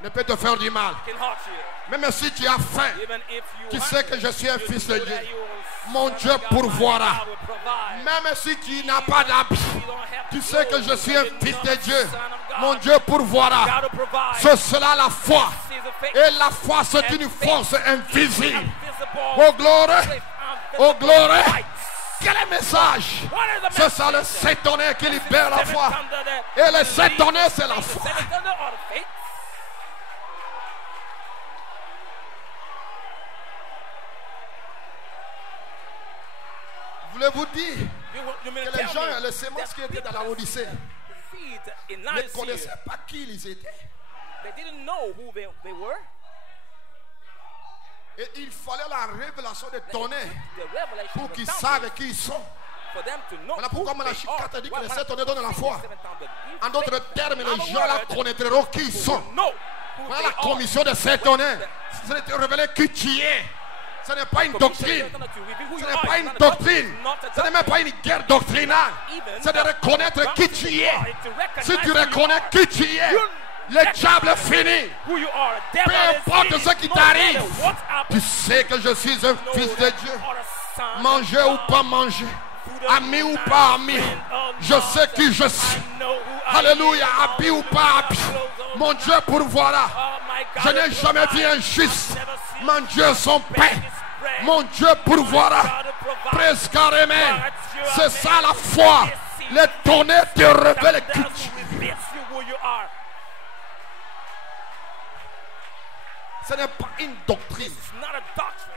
ne peut te faire du mal. Can hurt you. Même si tu as faim, Even if you tu hurt sais que me, je suis un you fils know de that Dieu. you will Mon son Dieu of God, pourvoira. I will provide. Même si tu n'as pas d'habit, You don't have tu to sais que know je suis un that you're fils not de Dieu. son of God. Mon Dieu pourvoira. God will provide. C'est cela la foi. This is the faith. Et la foi, c'est une force invisible. Invisible. Oh gloire. Faith, Oh invisible gloire. light. Quel est le message? What is the C'est ça le message? s'étonner qui libère la Seven foi. thunder that Et le leads s'étonner, c'est la the foi. seven thunder or the faith. Voulez-vous dire You mean que to les tell gens, me les sémences qui étaient dans la Odyssée, the seeds in ne Laodicea, connaissaient pas qui ils étaient. they didn't know who they were. Et il fallait la révélation de tonnerre The revelation pour of the qu'ils thunder savent qui ils sont. for them to know Voilà who pourquoi they Malachie are. 4 dit que What les happened 7 tonnerres donnent la to foi. the seven thunder? En d'autres Faith. termes, In les other gens là words, connaîtront qui ils sont. will know who Voilà they la are. commission de ces tonnerres. C'est de te révéler qui tu es. Ce n'est pas une doctrine. Ce n'est pas une doctrine. Ce n'est même pas une guerre doctrinale. C'est de reconnaître qui tu es. Si tu reconnais qui tu es, le diable finit. who you are. Peu Devil is importe finished. ce qui No t'arrive, matter what tu happens, sais que je suis un know fils de that Dieu. you are a son Manger of ou God. pas manger, ami ou pas ami, je sais qui je suis. I know who I Alléluia, am. habillé ou pas habillé. Mon Dieu pourvoira. Oh my God, Je n'ai jamais vu un juste. Mon Dieu son Père. Mon Dieu pourvoira. Presque amen. C'est ça la foi. Le tonnerre te révèle qui tu es. reveals you who you are. Ce n'est pas une doctrine. It's not a doctrine.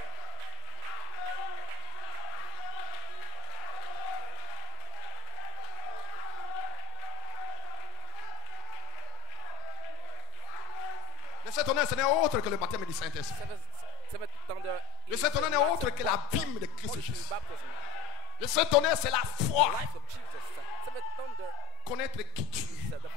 Le Saint-Tonnerre, ce n'est autre que le baptême du Saint-Esprit. Seven thunder Le is Saint-Tonnerre n'est autre que la bime de Christ Holy Jésus. Spirit baptism. Le Saint-Tonnerre, c'est la foi. Life of Jesus. Seven thunder Connaître qui tu es. is the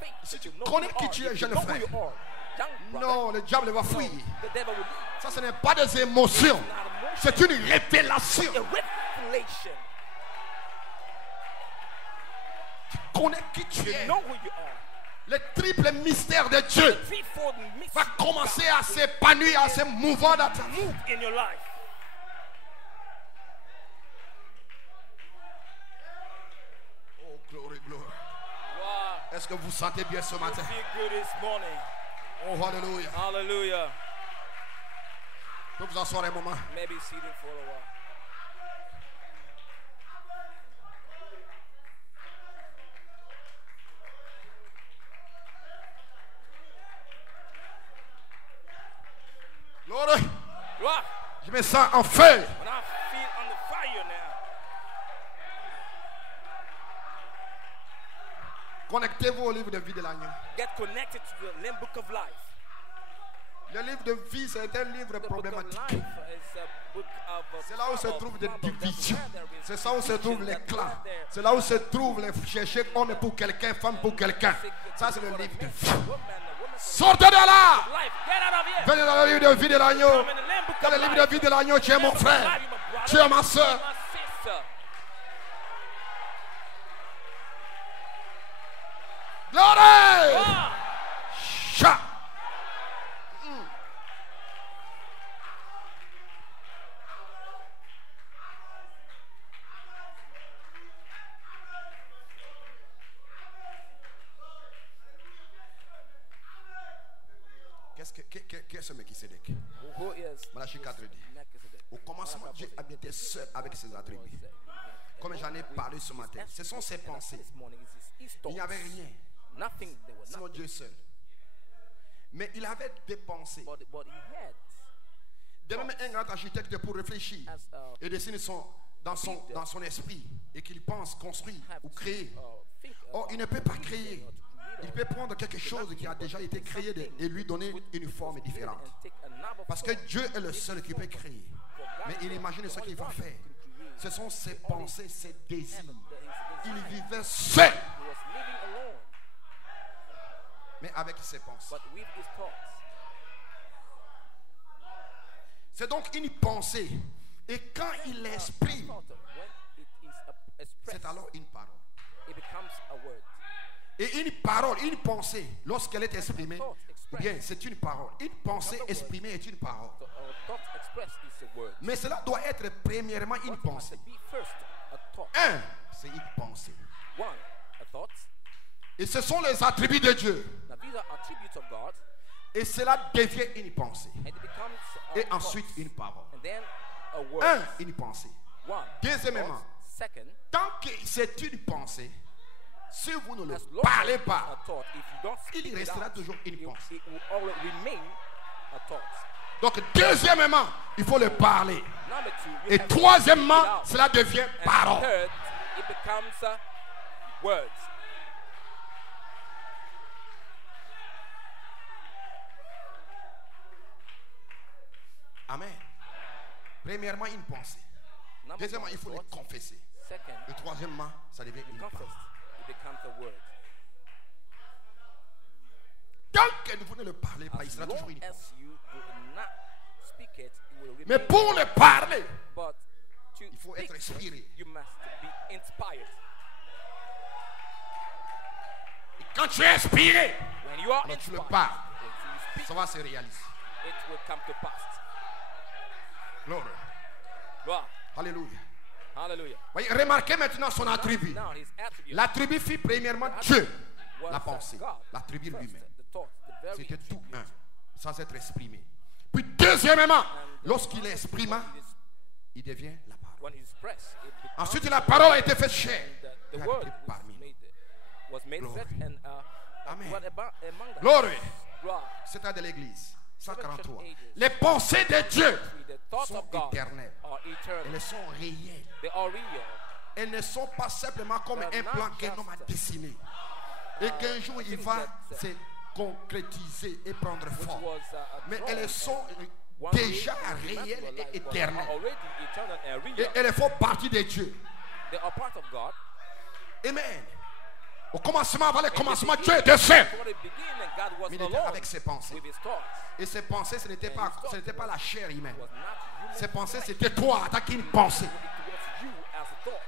faith. Si tu You know connais who qui you tu are. es, If jeune you know who frère. you are, young brother, Non, le diable va fuir. the devil will leave. Ça, ce n'est pas des émotions. Not emotion, C'est une révélation. a revelation. Connais qui tu You es. know who you are. Le triple mystère de Dieu Threefold mystery va commencer à s'épanouir, à se mouvoir dans ta vie. Move in your life. Oh, glory, glory. Wow. Est-ce que vous sentez bien ce matin? Feel good this morning. Oh, hallelujah. Hallelujah. Je peux vous asseoir un moment. Maybe seated for a while. Glory. Wow. Je me sens en feu. When I feel on the fire now. Connectez-vous au livre de vie de l'agneau. Get connected to the Lamb Book of Life. Le livre de vie, c'est un livre The Book of problématique. Life is a book of C'est là où se trouvent des problems. divisions. That's where there is C'est là où se trouvent les division. clans. That's where C'est là où se trouvent les chercher homme pour quelqu'un, femme pour quelqu'un. Ça, c'est le livre de vie. Sortez de là! Life, get out of here. Venez dans le livre de vie de l'agneau. Come in the Lamb Book Dans le of livre Life. de vie de l'agneau, tu es mon frère. Life, you my brother. Tu es ma soeur. My sister. Glory! Ah. Cha! Qui est ce Melchisédek? Who is Malachie 4 dit. Melchizedek? Au commencement, Dieu habitait seul avec ses attributs. Comme j'en ai parlé ce matin, ce sont ses pensées. This morning is his Il n'y thoughts. avait rien, Nothing. There was sinon nothing. Dieu seul. Mais il avait des pensées. But he had De même, un grand architecte pour réfléchir as et dessiner dans son esprit et qu'il pense construire ou créer. think Or, il ne peut pas créer. Il peut prendre quelque chose qui a déjà été créé et lui donner une forme différente. and take another Parce que Dieu est le seul qui peut créer. Mais il imagine ce qu'il va faire. Ce sont ses pensées, ses désirs. Il vivait seul, He was living alone, mais avec ses pensées. but with his thoughts. C'est donc une pensée. Et quand il l'exprime, Thought of when it is expressed, c'est alors une parole. it becomes a word. Et une parole, une pensée, lorsqu'elle est exprimée, ou bien c'est une parole. Une pensée exprimée est une parole. So our thought expressed is a word. Mais cela doit être premièrement une What pensée. must be first a thought? Un, c'est une pensée. One, a thought. Et ce sont les attributs de Dieu. Now these are attributes of God, Et cela devient une pensée. and it becomes a Et thought. ensuite une parole. And then a word. Un, une pensée. One. Deuxièmement, Thought. Second, tant que c'est une pensée, si vous ne le as long parlez as it's pas, a thought, if you don't speak il it restera out, toujours une pensée. it will always remain a thought. Donc, deuxièmement, il faut le parler. Number two, you Et have to troisièmement, speak it out. cela devient And parole. third, it becomes words. Amen. Premièrement, une pensée. Number Deuxièmement, one, il faut les thought. confesser. Second, Et troisièmement, ça devient une confessed. parole. It becomes a word. Tant que vous ne le parlez pas, il As sera long toujours une pensée. as you do not speak it, it will remain. Mais pour le parler, But to il faut speak être it, inspiré. you must be inspired. Et quand tu es inspiré, When you are alors tu le inspired, parles. when you speak, Ça va se réaliser. it will come to pass. Glory. Wow. Alléluia. Hallelujah. Voyez, remarquez maintenant son attribut. Now his attribute L'attribut fut premièrement Dieu, was la pensée, God. l'attribut First, lui-même. the thought, the very C'était tout attribute. un, sans être exprimé. Puis deuxièmement, lorsqu'il exprima, il devient la parole. When he expressed, it becomes Ensuite, la parole a été faite chair. the Il a word été parmi nous. was made Glory. flesh and Amen. what among them? Glory. Glory. C'est un de l'église. 143. Ages. Les pensées de Dieu The thoughts sont of God éternelles. are eternal. Elles sont réelles. They are real. Elles ne sont pas simplement comme un plan qu'un homme a dessiné. Et qu'un jour il va se concrétiser et prendre Which forme. was Mais drawn elles sont one déjà day in the réelles natural et life, but éternelles. are already eternal and Et real. elles font partie de Dieu. They are part of God. Amen. Au commencement, avant le commencement, Dieu était seul. From the beginning, God was Mais il était alone avec ses pensées. with his thoughts. Et ses pensées, ce n'était pas la chair humaine. It was not human. Ses pensées, c'était toi, t'as qu'une pensée. It was you as a thought.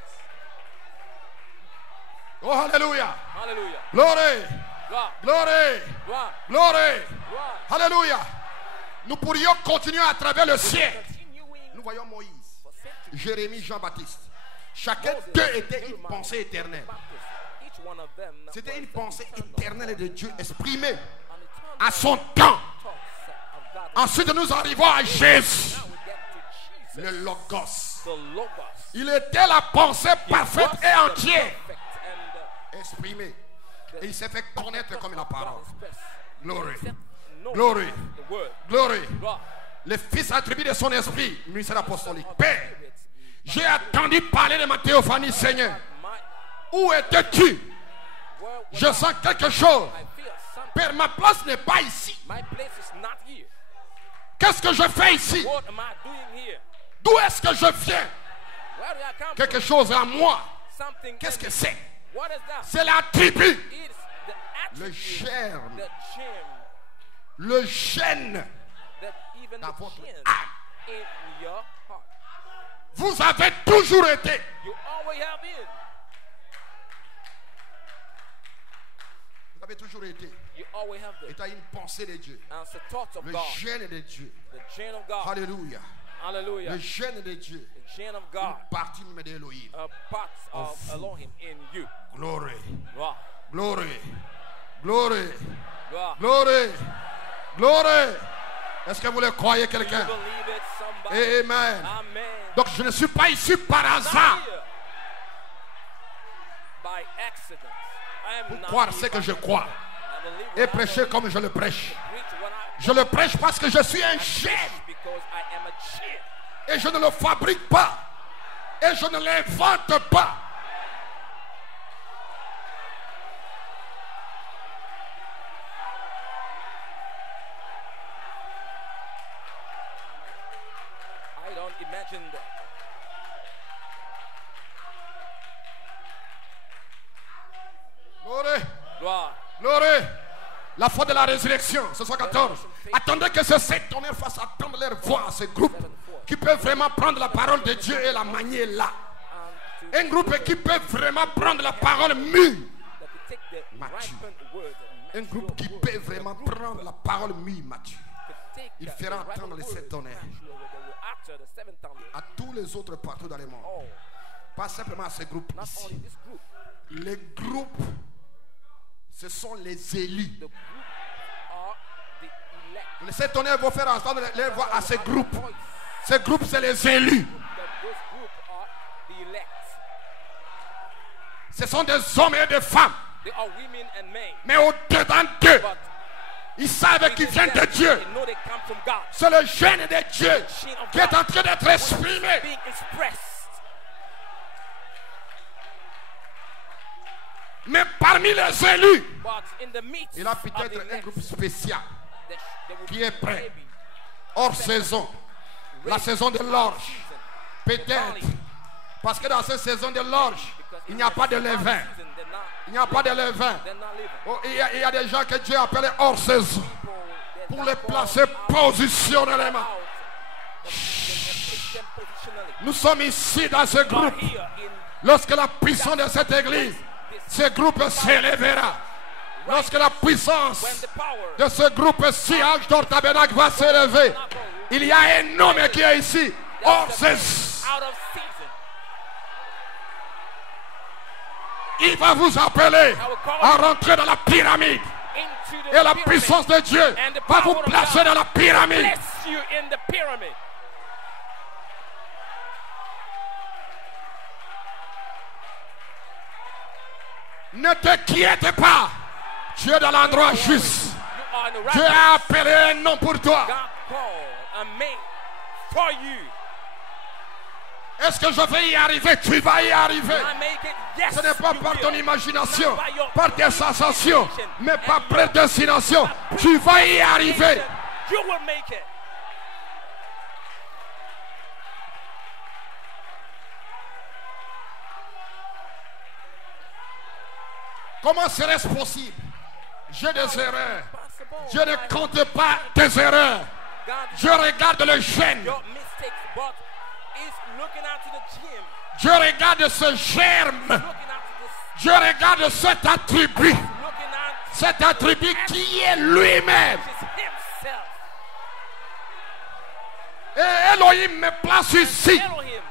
Oh, alléluia. Hallelujah. Glory. Glory. Glory. Glory. Glory. Glory. Alléluia. Nous pourrions continuer à travers le ciel. Continuing Nous voyons Moïse, for centuries. Jérémie, Jean-Baptiste. Chacun d'eux était une pensée éternelle. Each one of them C'était was une pensée eternal, éternelle de Dieu exprimée an eternal à son temps. thoughts of God. Ensuite, nous arrivons à Jésus, Now we get to Jesus, le Logos. the Logos. Il était la pensée parfaite Was et the entière perfect and exprimée. Et il s'est fait connaître comme la parole. expressed. Glory. No, Glory. the word. Glory. God. Le Fils attribue de son esprit, ministère apostolique. Père, j'ai attendu parler de ma théophanie, Seigneur. My, Où étais-tu Je sens quelque chose. I feel something. Père, ma place n'est pas ici. My place is not here. Qu'est-ce que je fais ici? What am I doing here? D'où est-ce que je viens? Where do I come Quelque from? chose en moi. Something. Qu'est-ce que in me. c'est? What is that? C'est la tribu. It's the Le attribute, germe. the gem, Le gène that even dans the votre gem âme. in your heart. Vous avez toujours été. You always have been. Vous avez toujours été. You always have been. Et tu as une pensée de Dieu. And it's the thoughts of Le God. gène de Dieu. The gem of God. Alléluia. Hallelujah. Le gène de Dieu. The gem of Une God. partie même d'Élohim. A part of vous. Elohim in you. Glory. Wow. Glory. Glory. Wow. Glory. Glory. Est-ce que vous le croyez, You quelqu'un? believe it, somebody? Amen. Amen. Donc je ne suis pas ici par Not hasard here by accident. I am pour not croire here ce que by je crois I believe et what I prêcher believe, comme je le prêche. preach what I Je le prêche parce que je suis un preach gène because I am a gem. et je ne le fabrique pas et je ne l'invente pas. I don't imagine that. Glory. Gloire. Glory. La foi de la résurrection, ce soit 14. Attendez que ces sept tonnerres fassent attendre leur voix à ce groupe qui peut vraiment prendre la parole de Dieu et la manier là. And to Un groupe qui peut vraiment prendre la parole mûre. that we take the Matthieu. ripened word and Un mature groupe qui word, peut the vraiment group prendre la parole mûre, Matthieu. to take Il the fera ripened attendre les word, sept tonnerres. mature word that will utter the seventh thunder. À tous les autres partout dans le monde. Oh, Pas simplement à ce groupe not ici. only this group, Les groupes, ce sont les élus. the group are the elect. Les sept tonnerres vont faire entendre leur voix à ce groupe. Voice. Ce groupe, c'est les élus. That those group are the elect. Ce sont des hommes et des femmes. They are women and men. Mais au-dedans d'eux, But ils savent qu'ils viennent de Dieu. they know they come from God. C'est le gène de Dieu qui est en train d'être exprimé. Being expressed. Mais parmi les élus, But in the midst il a of the peut-être un elect, groupe spécial there will qui be est prêt. maybe hors saison. La saison de l'orge. season. Peut-être. Parce que dans cette saison de l'orge, il n'y a pas de levain. Season, Il n'y a pas de levain. they're not living. Oh, il y a des gens que Dieu appelle hors saison. People, they're Pour not les called placer out, positionnellement. out. They place them positionally. Nous sommes ici dans ce Are groupe. here in Lorsque la puissance de cette église, ce groupe s'élèvera. Lorsque la puissance when the power de ce groupe-ci, Ange d'Or Tabernacle, va s'élever, il y a un homme qui est ici, hors saison. out of season. Il va vous appeler à rentrer dans la pyramide. Into the Et la pyramid. puissance de Dieu And the va vous power of placer God dans la pyramide. bless you in the pyramid. Ne t'inquiète pas. Tu es dans l'endroit juste. You are in the right Dieu place. a appelé un nom pour toi. God called and made for you. Est-ce que je vais y arriver? Tu vas y arriver. I make it. Yes, Ce n'est pas you par will. ton imagination, Not by your par tes sensations, imagination mais par and prédestination. Tu vas y arriver. You will make it. Comment serait-ce possible? J'ai des erreurs. Possible. Je ne compte pas tes erreurs. God Je regarde le gène. your mistakes, but is looking out to the gym, Je regarde ce germe. looking out to this, Je regarde cet attribut. looking out Cet attribut qui est lui-même. to himself. Et Elohim me place ici Elohim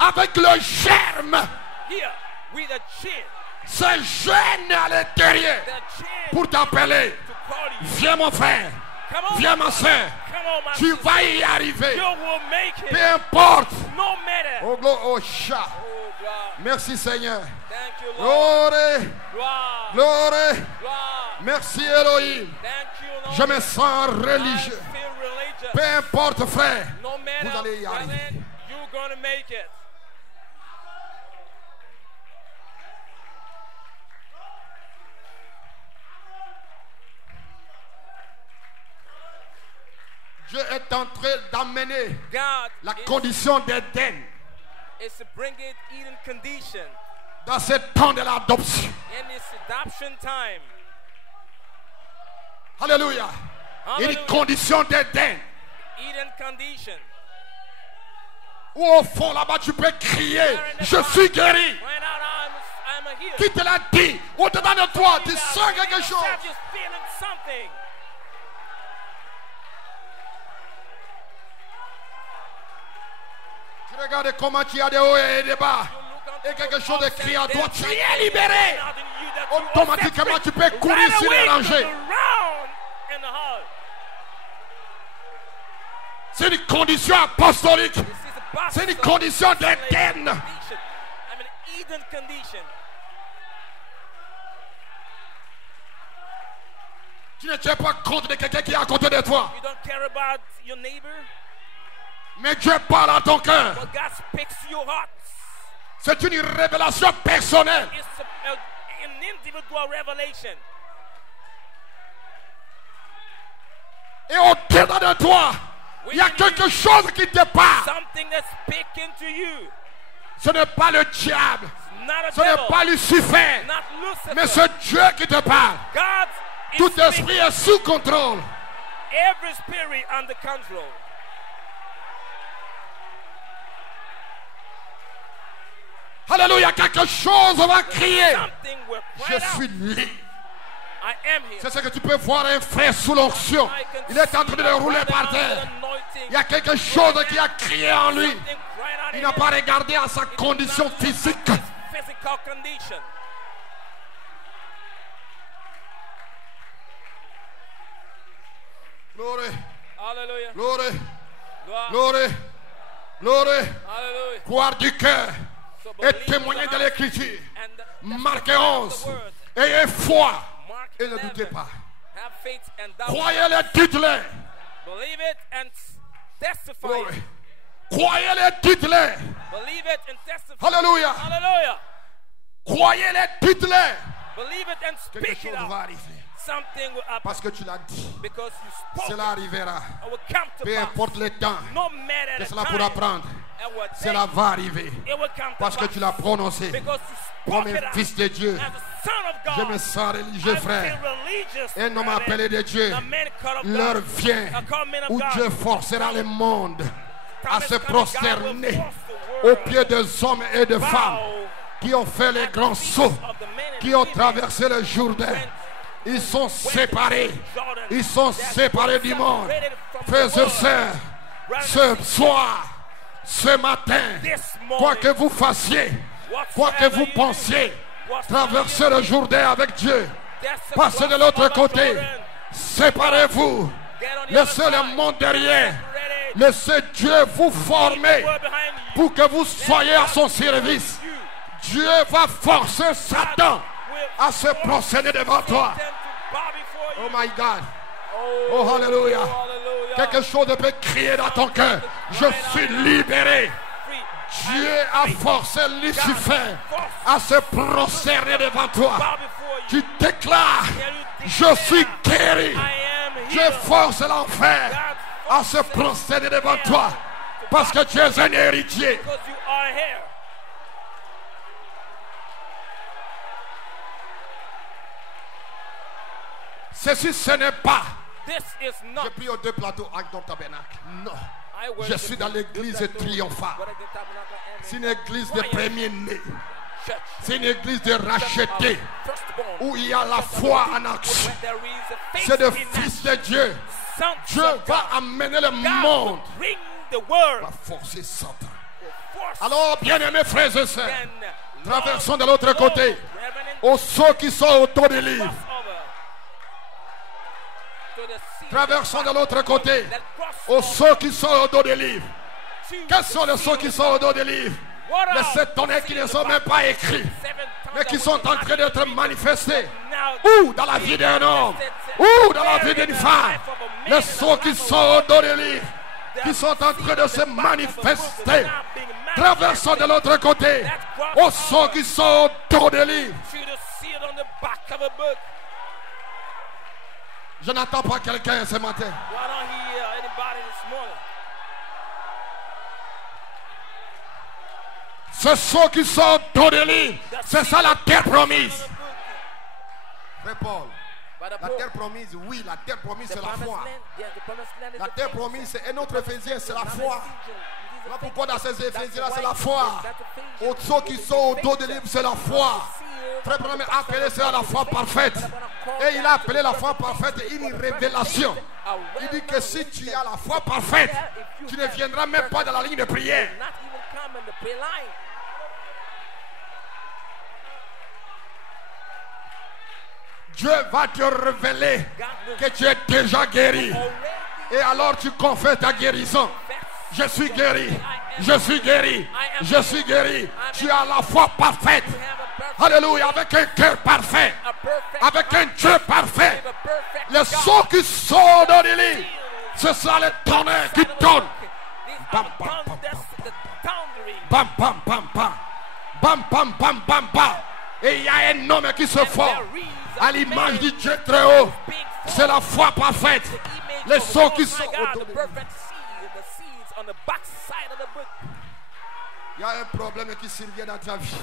avec le germe. here with a gym, Ce gène à l'intérieur the gym pour t'appeler. to call you. Viens mon frère. Come on, Viens my ma soeur. Come on, my Tu sister. vas y arriver. You will make Peu it. importe. No matter. Oh, oh chat. Oh God, Merci Seigneur. thank you, Lord. Glory. Gloire, Glory. gloire. Merci Elohim. Thank you, Lord. Je me sens I religieux. feel religious. Peu importe frère. No matter, Vous allez y brother, arriver. you're gonna make it. Dieu est en train d'amener God la condition d'Éden is bringing Eden condition dans ce temps de l'adoption. in this adoption time. Alléluia. Une Hallelujah. condition d'Éden. Eden condition. Où au fond là-bas tu peux crier, je suis guéri. Right out, I'm healed. Qui te l'a dit? Au-dedans de toi, tu sens quelque chose. Yourself just feeling something. Tu regardes comment tu as des hauts et des bas. You Et quelque chose de crie en toi, tu es es libéré. Automatiquement, tu peux courir sur les rangées. C'est une condition apostolique. C'est une condition d'Éden. Eden condition. Tu ne tiens pas compte de quelqu'un qui est à côté de toi. You don't care about your neighbor, Mais Dieu parle à ton cœur. but God speaks to your heart. C'est une révélation personnelle. It's an individual revelation. Et au-dedans de toi, il y a quelque chose qui te parle. Something that's speaking to you. Ce n'est pas le diable. Not a Ce n'est devil, pas Lucifer. not Lucifer. Mais c'est Dieu qui te parle. God is Tout speaking. esprit est sous contrôle. Every spirit under control. Alléluia, quelque chose va crier. Something will cry Je out. suis libre. I am here. C'est ce que tu peux voir un frère sous l'onction. I can Il est en see train de a rouler brother par under terre. anointing. Il y a quelque chose qui a crié en lui. Something cried out Il in n'a him. pas regardé à sa condition physique. Physical condition. Glory, Hallelujah. glory, Gloire. glory, glory. Hallelujah. Croire du cœur So et believe témoigner in de the l'écriture. and the Marc the 11. word. Ayez foi Mark et ne 11. doutez pas. Have faith and doubt. Croyez-le, dites-le. Believe it and testify. Glory. Croyez-le, dites-le. Believe it and testify. Alléluia. Hallelujah. Croyez-le, dites-le. Believe it and Quelque speak it chose out. va arriver. Something will happen Parce que tu l'as dit. because you spoke. Cela arrivera. It will come to Peu pass. importe le temps No matter que the cela time. pourra prendre. It will take. Cela va arriver. It will come to Parce que pass. tu l'as prononcé. Because you Comme spoke it un out. fils de Dieu. As a son of God. Je me sens religieux, I frère. feel religious, Un homme brother. appelé de Dieu. A man called of L'heure God. vient A called man of où God. Dieu forcera le monde à Time se is coming, God will prosterner force the aux world pieds des hommes et de bow femmes qui ont fait les at the grands feet sauts, of the men and qui ont women traversé le Jourdain. Ils sont séparés. Ils sont séparés du monde. Frères et sœurs, ce soir, ce matin, quoi que vous fassiez, quoi que vous pensiez, traversez le Jourdain avec Dieu. Passez de l'autre côté. Séparez-vous. Laissez le monde derrière. Laissez Dieu vous former pour que vous soyez à son service. Dieu va forcer Satan à se prosterner devant toi. Oh my God. Oh, hallelujah. Quelque chose peut crier dans ton cœur. Je suis libéré. Dieu a forcé Lucifer à se prosterner devant toi. Tu déclares, je suis guéri. Dieu force l'enfer à se prosterner devant toi. Parce que tu es un héritier. Because you are here. Ceci, ce n'est pas. This is Je not. prie aux deux plateaux avec ton tabernacle. Non. I Je worship suis dans l'église the triomphale. What is the tabernacle and C'est une église de premiers-nés. church. C'est une église de rachetés. Firstborn. Où il y a la foi en action. Where there is a faith C'est le in Fils de Dieu. Sons Dieu of va God. amener le God monde will bring the word. à forcer Satan. Force Alors, bien-aimés frères et sœurs, then traversons de l'autre côté. Revenant Aux ceux qui sont autour des livres. crossover to the sea. Traversons de l'autre côté. That Aux crossover ceux qui sont au dos des livres. to Quels sont les ceux qui sont au dos des livres? What Les are 7 tonnerres qui ne sont même pas écrits, seven tongues mais qui that sont will en train d'être manifestés. now Ou dans la vie d'un homme, ou dans la vie d'une femme. Les ceux qui sont au dos des livres, qui sont en train de se manifester. Traversons de l'autre côté. Aux ceux qui sont au dos des livres. to the seal on the back of a book. Je n'attends pas quelqu'un ce matin. Why don't hear anybody Ce sont qui sont dos de l'île. C'est ça la terre promise. Frère Paul, But la terre promise, oui, la terre promise c'est la foi. La terre promise c'est un autre Éphésiens, c'est la foi. Voilà pourquoi dans ces Éphésiens-là, c'est la foi. Ceux qui sont au dos de l'île, c'est la foi. Frère Branham a appelé ça la foi parfaite. Et il a appelé la foi parfaite une révélation. Il dit que si tu as la foi parfaite, tu ne viendras même pas dans la ligne de prière. Dieu va te révéler que tu es déjà guéri. Et alors tu confesses ta guérison. Je suis guéri. Je suis guéri. Je suis guéri. Tu as la foi parfaite. Alléluia. Avec un cœur parfait. Avec un Dieu parfait. Les sons qui sont dans les lits, ce sera les tonnerres qui tonnent. Bam, bam, bam, bam, bam, bam, bam, bam, bam, bam, bam, bam. Et il y a un homme qui se forme à l'image du Dieu très haut. C'est la foi parfaite. Les sons qui sont il y a un problème qui survient dans ta vie.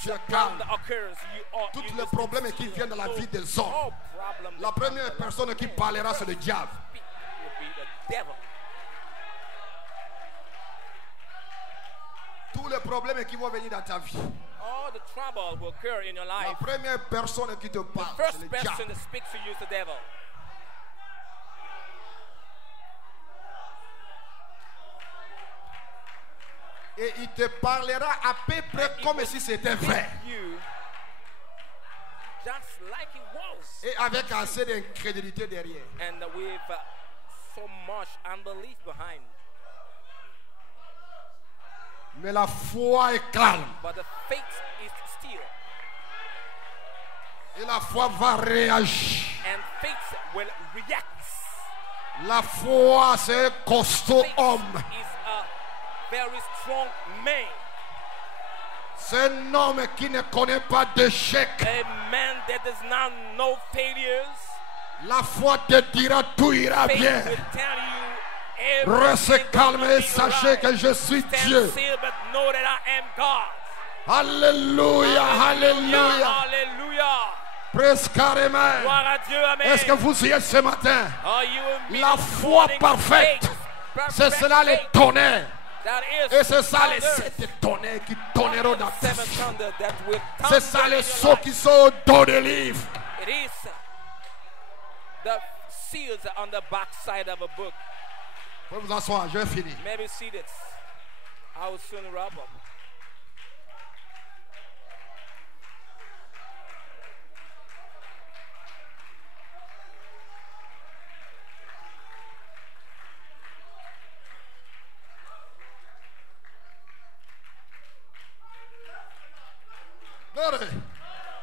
Tu es calme. Tous les problèmes qui viennent dans la vie des hommes, la première personne qui parlera, c'est le diable. Tous les problèmes qui vont venir dans ta vie, la première personne qui te parle, c'est le diable. Et il te parlera à peu près comme si c'était vrai. Et avec assez d'incrédulité derrière. Mais la foi est calme. Et la foi va réagir. La foi, c'est un costaud homme. Very strong man. C'est un homme qui ne connaît pas d'échec. A man that does not know failures. La foi te dira tout ira Faith bien. will tell you Restez calme et sachez que je suis stand Dieu. still, but know that I am God. Alléluia, alléluia. Hallelujah. Presque carrément. Gloire à Dieu, amen. Est-ce que vous y êtes ce matin? Are you with me La this foi morning? parfaite, Faith, c'est cela les faith. tonnerres. That is Et c'est ça les thunder. 7 tonnerres qui tonneront dans ta Seven vie. thunder that will C'est ça thunder les in your sauts life. qui sont au dos des livres. It is the seals on the back side of a book. Vous pouvez vous asseoir, je vais finir. Maybe see this. I will soon wrap up.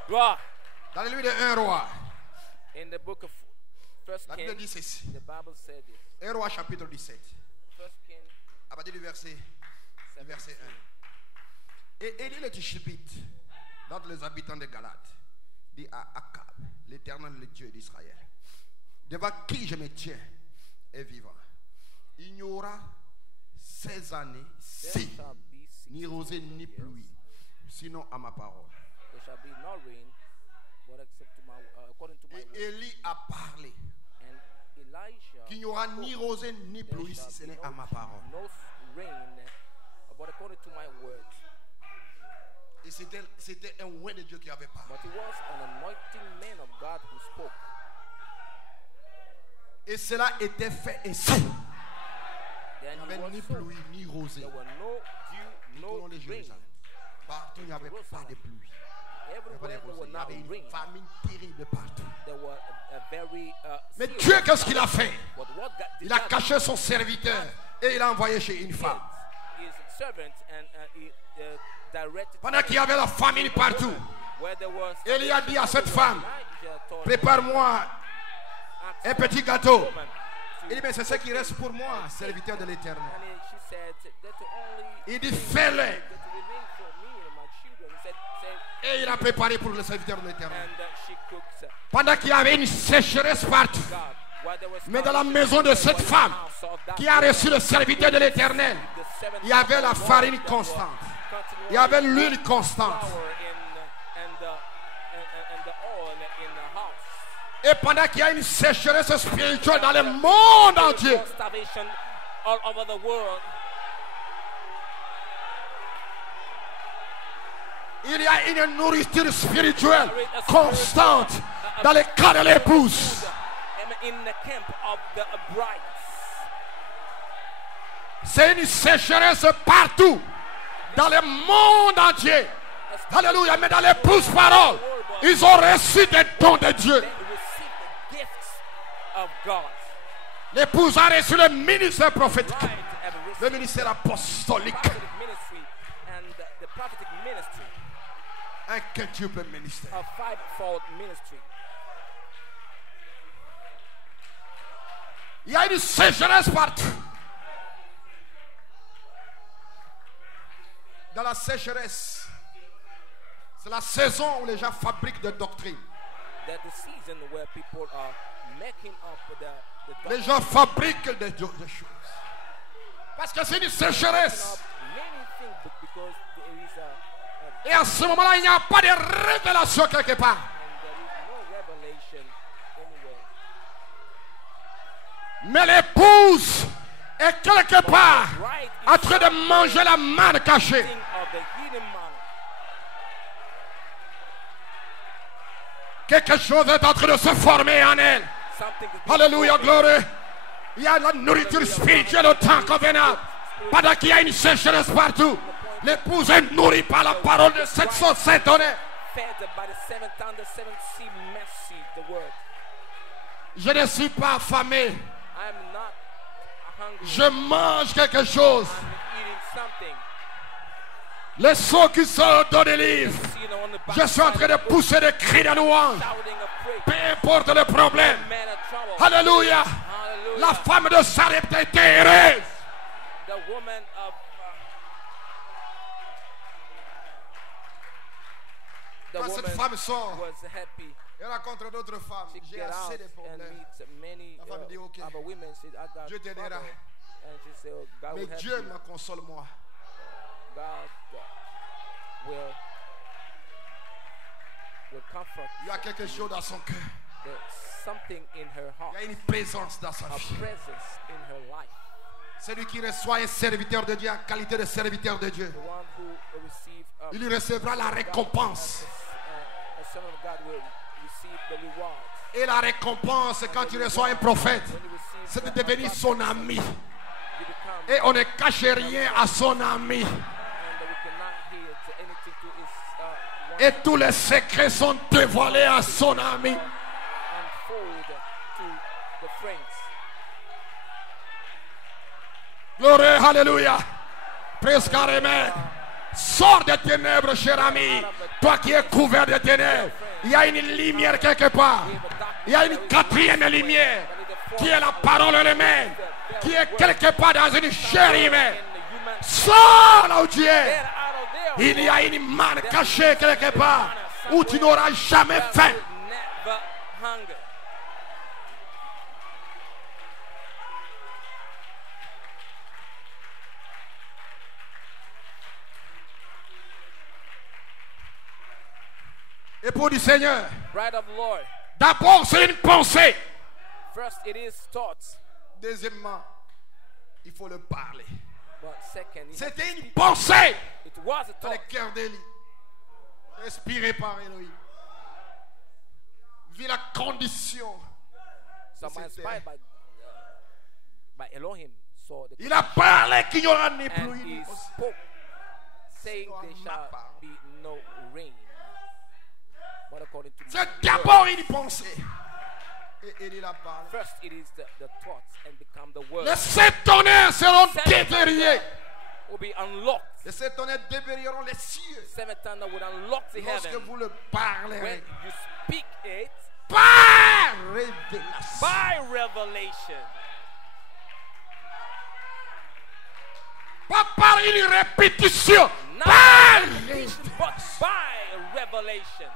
Gloire. Dans le livre de 1 roi, In the book of First la Bible Kings, dit ceci. the Bible said this. 1 roi chapitre 17. First Kings À partir du verset 1. Et Élie le Tishbite, d'entre les habitants de Galate, dit à Akab, l'Éternel, le Dieu d'Israël, devant qui je me tiens est vivant. Il n'y aura 16 années There si shall be 6 ni rosée ni pluie, sinon à ma parole. There shall be no rain, but except to my, according to my Et word. Élie a parlé And Elisha qu'il n'y aura ni rosée ni there pluie shall si ce be n'est à no, ma parole. no rain, but according to my word. Et c'était un roi de Dieu qui avait parlé. But it was an anointing man of God who spoke. Et cela était fait ainsi. Then Il n'y it avait ni was so. pluie ni rosée. There were no dew, Tout au no long de rain. Jérusalem. Partout, il n'y avait pas de pluie. Il n'y avait Everywhere pas de there rosée. were Il y not avait une rain. famine terrible partout. There were a very Mais serious Dieu, qu'est-ce qu'il a fait? But what God did Il a not caché son serviteur et il a envoyé chez une did femme. his servant and he directed Pendant qu'il y avait la famine partout, where there was Élie a dit à cette femme, Elijah told prépare-moi asked un petit gâteau. woman to- Il dit, mais c'est ce qui reste pour moi, serviteur de l'Éternel. and she said that to only Il dit, fais-le. that to remain for me and my children. He said Et il a préparé pour le serviteur de l'Éternel. and she cooked Pendant qu'il y avait une sécheresse partout, God Mais dans la maison de cette femme qui a reçu le serviteur de l'Éternel, il y avait la farine constante. Il y avait l'huile constante. Et pendant qu'il y a une sécheresse spirituelle dans le monde entier, il y a une nourriture spirituelle constante dans le cas de l'épouse. C'est une sécheresse partout dans le monde entier. Alléluia. Mais dans l'épouse parole, ils ont reçu des dons de Dieu. L'épouse a reçu le ministère prophétique, le ministère apostolique, un quintuple ministère. Il y a une sécheresse partout. Dans la sécheresse, c'est la saison où les gens fabriquent des doctrines. Les gens fabriquent des choses. Parce que c'est une sécheresse. Et à ce moment-là, il n'y a pas de révélation quelque part. Mais l'épouse est quelque part en train de manger la manne cachée. Quelque chose est en train de se former en elle. Alléluia, gloire. Il y a la nourriture spirituelle au temps convenable. Pendant qu'il y a une sécheresse partout, l'épouse est nourrie par la parole de cette sauce s'étonner. Je ne suis pas affamé. Je mange quelque chose. Les sons qui sortent dans les livres. Je suis en train de pousser des cris de louange. Peu importe le problème. Alléluia. La femme de Sarepta était heureuse. Quand cette femme sort, elle rencontre d'autres femmes. J'ai assez de problèmes. La femme dit ok, Dieu t'aidera. Mais Dieu me console moi. Il y a quelque chose dans son cœur. Il y a une présence dans sa vie. Celui qui reçoit un serviteur de Dieu en qualité de serviteur de Dieu, il recevra la récompense. Et la récompense, quand tu reçois un prophète, c'est de devenir son ami. Et on ne cache rien à son ami. Et tous les secrets sont dévoilés à son ami. Gloire, alléluia. Presque amen. Sors des ténèbres, cher ami. Toi qui es couvert de ténèbres. Il y a une lumière quelque part. Il y a une quatrième lumière qui est la parole elle-même, qui est quelque part dans une chair humaine. Sors là où tu es. Il y a une manne cachée quelque part où tu n'auras jamais faim. Et pour du Seigneur, d'abord c'est une pensée. First, it is thoughts. Deuxièmement, il faut le parler. But second, c'était une pensée. It was a dans le thought. cœur d'Élie, inspiré par Elohim. Vu la condition. Someone inspired by Elohim saw the Il a parlé qu'il n'y aura ni and pluie he ni spoke, saying there shall be no rain. But according to c'est the d'abord word, une pensée. Et Élie a parlé. first it is the thoughts and become the word. Les sept tonnerres seront déverrouillés. Will be unlocked. Les sept tonnerres déverrouilleront les cieux. Seven thunder will unlock the Lorsque heaven. vous le When parlerez. you speak it Par révélation. by revelation, Pas par une répétition. not Par by repetition, but by revelation.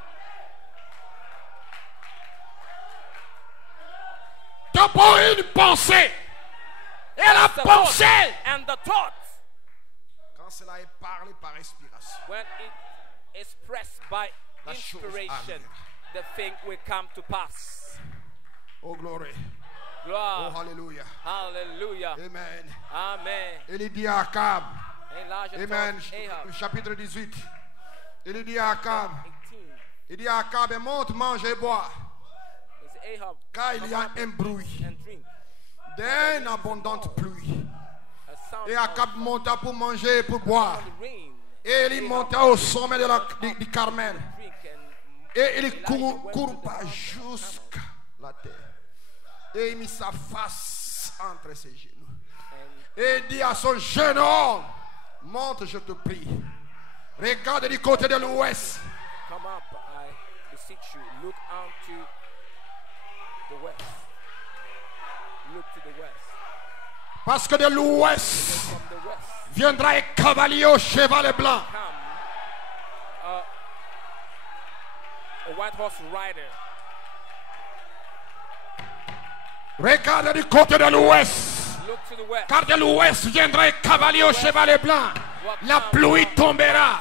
D'abord une pensée. Et la the thought, pensée, and the thought, quand cela est parlé par inspiration, when it is expressed by la chose inspiration, arrive. the thing will come to pass. Oh glory. Oh Gloire. hallelujah. Hallelujah. Amen. Amen. Il dit à Akab. Elijah Amen. told Ahab, Chapitre 18. Il dit à Akab. 18. Il dit à Akab, monte, mange et bois. He said, Ahab, Car il y a come up un bruit and drink. d'une abondante pluie. A sound Et of Akab monta pour manger et pour boire. rain. Et il monta au sommet du Carmel. Drink and Et il Elijah went courba to the jusqu'à la terre. Et il mit sa face entre ses genoux. Et il dit à son jeune homme, monte, je te prie. Regarde du côté de l'ouest. come up, I beseech you. Look unto the west. Look to the west. Parce que de l'ouest From the west viendra un cavalier au cheval blanc. come a white horse rider. Regarde du côté de l'ouest. Look to the west. Car de l'ouest viendra un cavalier au cheval blanc. La pluie tombera.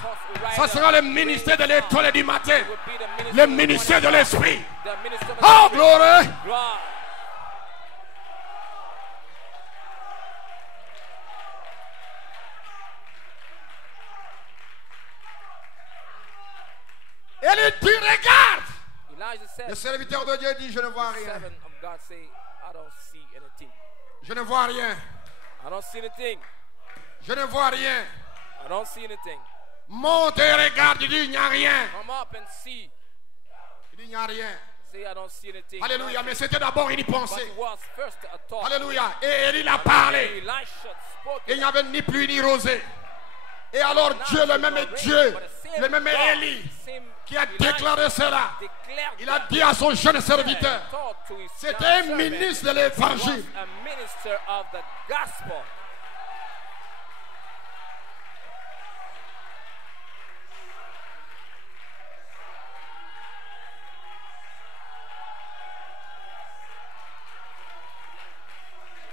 Ça sera le ministère de l'étoile et du matin. Would be the minister Le of the ministère de morning l'esprit. star. The minister of the Oh, spirit. gloire. Gloire. Et il dit, regarde. Elijah said, Le serviteur de Dieu dit, je ne vois rien. servant of God say, I don't see anything. Je ne vois rien. I don't see anything. Je ne vois rien. I don't see anything. Monte et regarde. Il dit, il n'y a rien. Come up and see. Il dit, il n'y a rien. Say, I don't see anything. Alléluia. Mais c'était d'abord une But pensée. it was first a thought. Alléluia. Et il a parlé. Elisha spoke. Et il n'y avait ni pluie ni rosée. Et alors Dieu, le même Dieu, le même Élie, qui a déclaré cela, il a dit à son jeune serviteur, c'était un ministre de l'évangile. A minister of the gospel.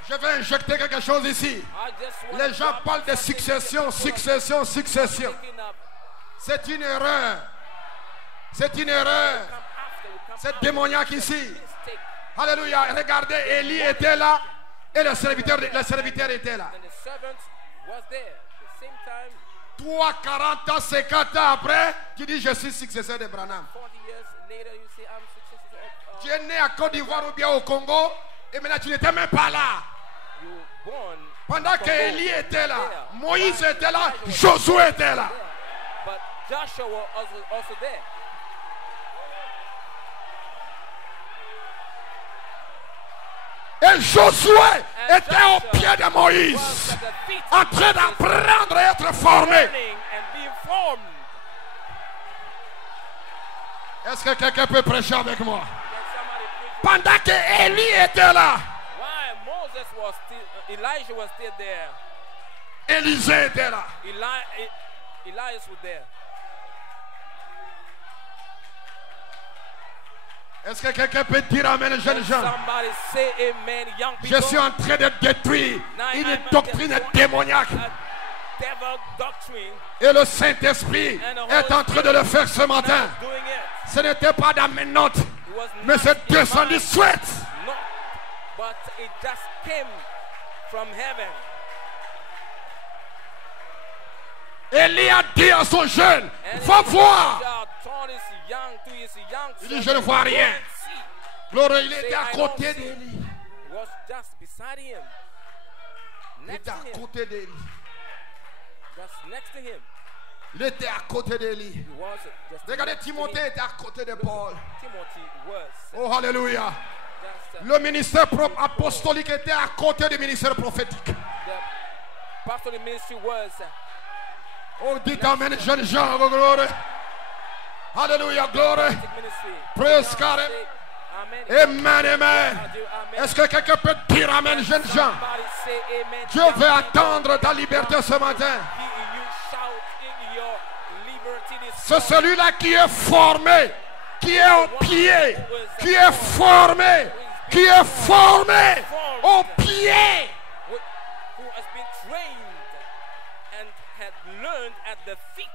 Je vais injecter quelque chose ici. I just want Les to gens drop parlent de something succession, succession, succession. thinking of C'est une erreur. C'est une erreur. come after, will come C'est after. démoniaque ici. Mistake. Alléluia. Regardez, Élie était là et le serviteur était là. And the servant was there. At the same time, Toi, 40 ans, 50 ans après, tu dis je suis successeur de Branham. 40 years later, you say, I'm successor of Tu es né à Côte d'Ivoire ou bien au Congo et maintenant tu n'étais même pas là. you born. Pendant in que Congo. Élie était là, There. Moïse était là, Elijah was Josué était là. there. But Joshua was also there. Et Josué And était au Joshua pied de was Moïse, at the feet en of train Moses, d'apprendre à être formé. learning and being formed. Est-ce que quelqu'un peut prêcher avec moi? Can somebody preach? Pendant que Élie était là, Why Moses was still, Elijah was still there. Élisée était là. Elias was there. Est-ce que quelqu'un peut dire amen, jeunes gens? Somebody say amen, young Je people. suis en train de détruire une doctrine démoniaque. A devil doctrine. Et le Saint-Esprit est en train de le faire ce matin. Doing it. Ce n'était pas dans mes notes, It was mais not c'est in descendu mine, souhaite. not, but it just came from heaven. Élie a dit à son jeune, And va voir. Elijah told his young Il dit, servant, je ne vois "Go rien. and see." Gloire, il était à côté d'Élie. It was just beside him. Il Next était to à him. côté d'Élie. Just next to him. Il était à côté d'Élie. He was just Regardez, next to Timothée him. était à côté de Paul. Timothy was Oh, alléluia. just Le ministère apostolique était à côté du ministère prophétique. the pastoral ministry was Oh, dites amen, jeunes gens, oh, gloire. Alléluia, gloire. ministry. Praise God. Amen. Amen, amen. Est-ce que quelqu'un peut dire amen, jeunes gens? Somebody say amen. Dieu veut attendre ta liberté ce matin. You shout in your liberty this C'est celui-là qui est formé, qui est au pied, qui est formé qui est formé au pied. who has been trained and had learned at the feet.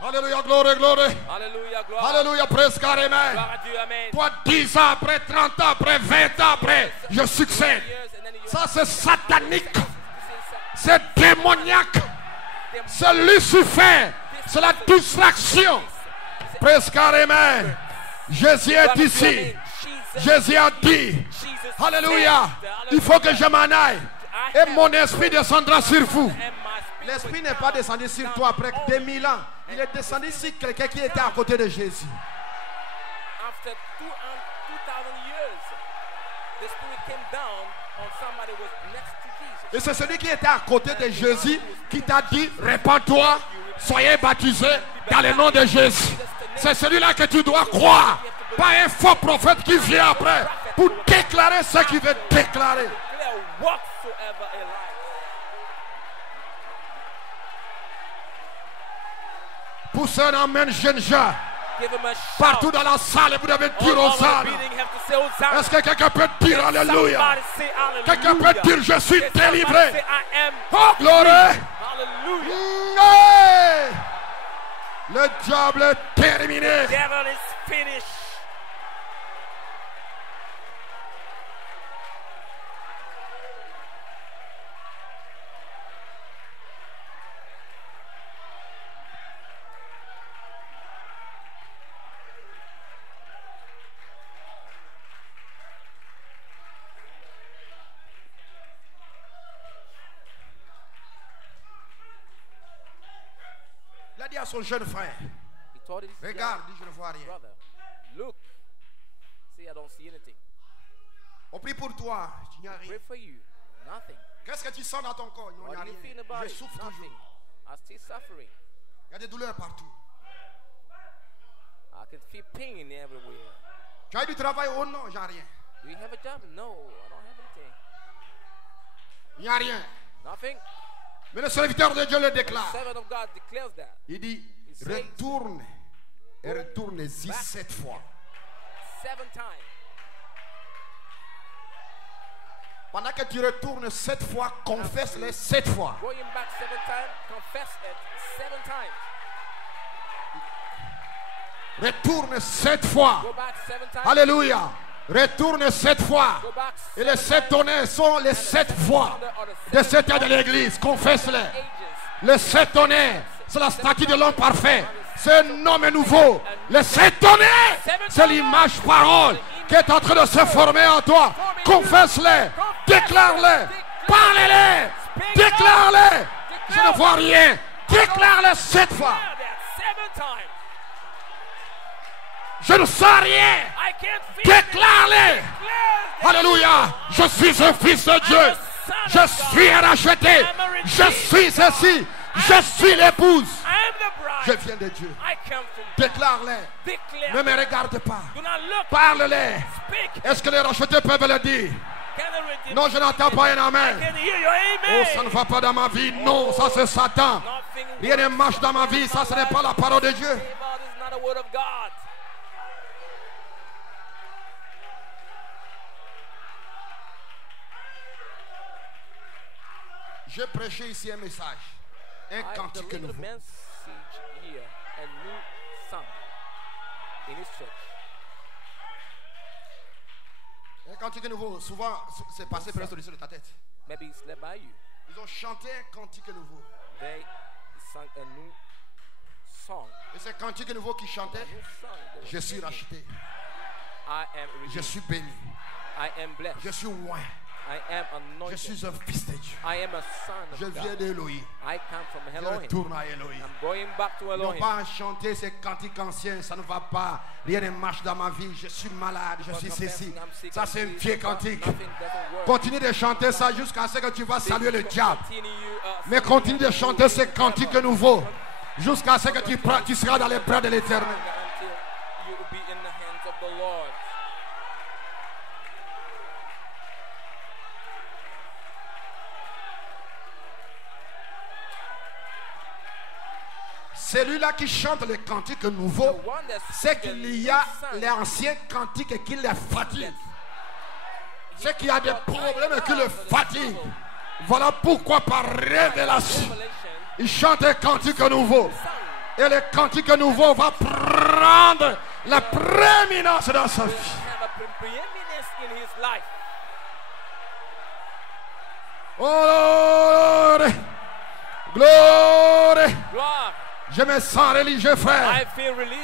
Alléluia, gloire, gloire. Hallelujah, gloire. Alléluia, presque amen. Gloire à Dieu, amen. Toi, 10 ans après, 30 ans après, 20 ans après, je succède. Ça, c'est satanique. C'est démoniaque. C'est Lucifer. C'est la distraction. Presque amen. Jésus est ici. Jésus a dit, alléluia, il faut que je m'en aille. Et mon esprit descendra sur vous. L'esprit n'est pas descendu sur toi après 2000 ans. Il est descendu sur quelqu'un qui était à côté de Jésus. After 2000 years, the Spirit came down on somebody who was next to Jesus. Et c'est celui qui était à côté de Jésus qui t'a dit, répands-toi, soyez baptisés dans le nom de Jésus. C'est celui-là que tu dois croire. Pas un faux prophète qui vient après pour déclarer ce qu'il veut déclarer. Declare whatsoever a lie. Poussez un amen, jeunes gens. Give him a shout. Partout dans la salle, vous devez dire All over the Hosanna. building have to say Hosanna. Est-ce que quelqu'un peut dire Alléluia? Somebody say hallelujah. Quelqu'un peut dire je suis Somebody say délivré. I am. Oh, gloire. Hallelujah. Ouais. Le diable est terminé. Devil is finished. Il a dit à son jeune frère, He told his regarde, dit, je ne vois rien. brother, look, see, I don't see anything. On prie pour toi, tu n'y as rien. Pray for you, nothing. Qu'est-ce que tu sens dans ton corps? Il n'y What a do you feel rien. about Je it? souffre Nothing. toujours. I'm still suffering. Il y a des douleurs partout. I can feel pain everywhere. Tu as eu du travail? Oh non, j'ai rien. Do you have a job? No, I don't have anything. Il n'y a rien. Nothing. Mais le serviteur de Dieu le déclare. Servant of God declares that. Il dit, says, retourne et retourne-y 7 fois. 7 times. Pendant que tu retournes 7 fois, confesse-les 7 fois. Going back 7 times, confess it 7 times. Retourne 7 fois. Go back 7 times. Alléluia. Retourne 7 fois. Go back Et les 7 tonnerres sont les 7 voix de cet de l'église. Confesse-les. ages. Les 7 tonnerres, c'est la statue de l'homme parfait. C'est un homme nouveau. Les 7 tonnerres, c'est l'image parole qui est en train de se former en toi. Confesse-les. Déclare-les. Parle-les. Déclare-les. Je ne vois rien. Déclare-les 7 fois. Declare that 7 times. Je ne sens rien. I can't feel it. Déclare-les. Declare that. Alléluia. Je suis un fils de Dieu. Je suis racheté. Je suis ceci. Je suis l'épouse. I am the bride. Je viens de Dieu. I come from Déclare-les. declare. Ne me regarde pas. Do not look. Parle-les. Speak. Est-ce que les rachetés peuvent le dire? Can the redeemed- Non, je n'entends pas un amen. Can hear your Oh, amen. ça ne va pas dans ma vie. Non, ça c'est Satan. Nothing Rien ne marche dans ma vie. Ça, ce n'est pas la parole de Dieu. God is not a word of God. J'ai prêché ici un message. Un I cantique delivered a nouveau. message here, a new song in his church. Un cantique nouveau. Souvent, c'est passé presque au-dessus de ta tête. Maybe he slept by you. Ils ont chanté un cantique nouveau. They sang a new song. Et ce cantique nouveau qui chantait, A new song. They were je suis singing. racheté. I am Je redeemed. suis béni. I am blessed. Je suis loin. I am Je anointed. suis un fils de Dieu. I am a son Je of viens God. d'Elohim. I come from Je Elohim. retourne à Elohim. I'm going back to Non Elohim. pas chanter ces cantiques anciens, ça ne va pas. Rien ne marche dans ma vie. Je suis malade, je suis ceci. Ça, c'est un vieux cantique. Nothing doesn't work. Continue de chanter ça jusqu'à ce que tu vas saluer le diable. Continue, Mais continue de chanter ces cantiques nouveaux jusqu'à ce que tu seras dans les bras de l'Éternel. until you will be in the hands of the Lord. Celui-là qui chante les cantiques nouveaux, c'est qu'il y a les anciens cantiques qui les fatiguent. C'est qu'il y a des problèmes qui le fatiguent. Voilà pourquoi par révélation, il chante les cantiques nouveaux. Et les cantiques nouveaux vont prendre la prééminence dans sa vie. Oh, gloire. Je me sens religieux, frère.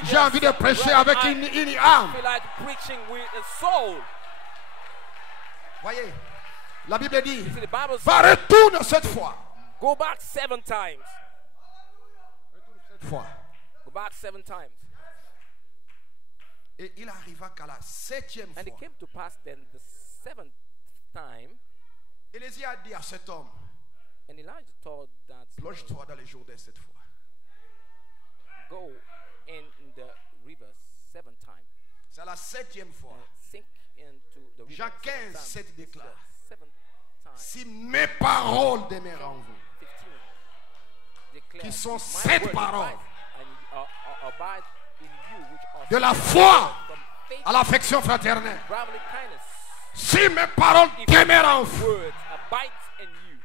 J'ai envie de prêcher avec une âme. Voyez, la Bible dit, va retourner cette fois. Go back 7 times. Fois. Go back 7 times. Et il arriva qu'à la 7e And it fois, came to pass then the 7th time, Élisée a dit à cet homme, and Elijah told that plonge-toi dans les Jourdains cette fois. go in the river 7 times. C'est à la 7e fois. Sink into the river. Jean 15, 7 times. 7 déclare, 7 times. si mes paroles demeurent en vous, 15 declares, qui sont my 7 word paroles, abide in you, which are de la foi from faith à l'affection fraternelle, to brotherly kindness. si mes paroles If demeurent en my vous, words abide in you.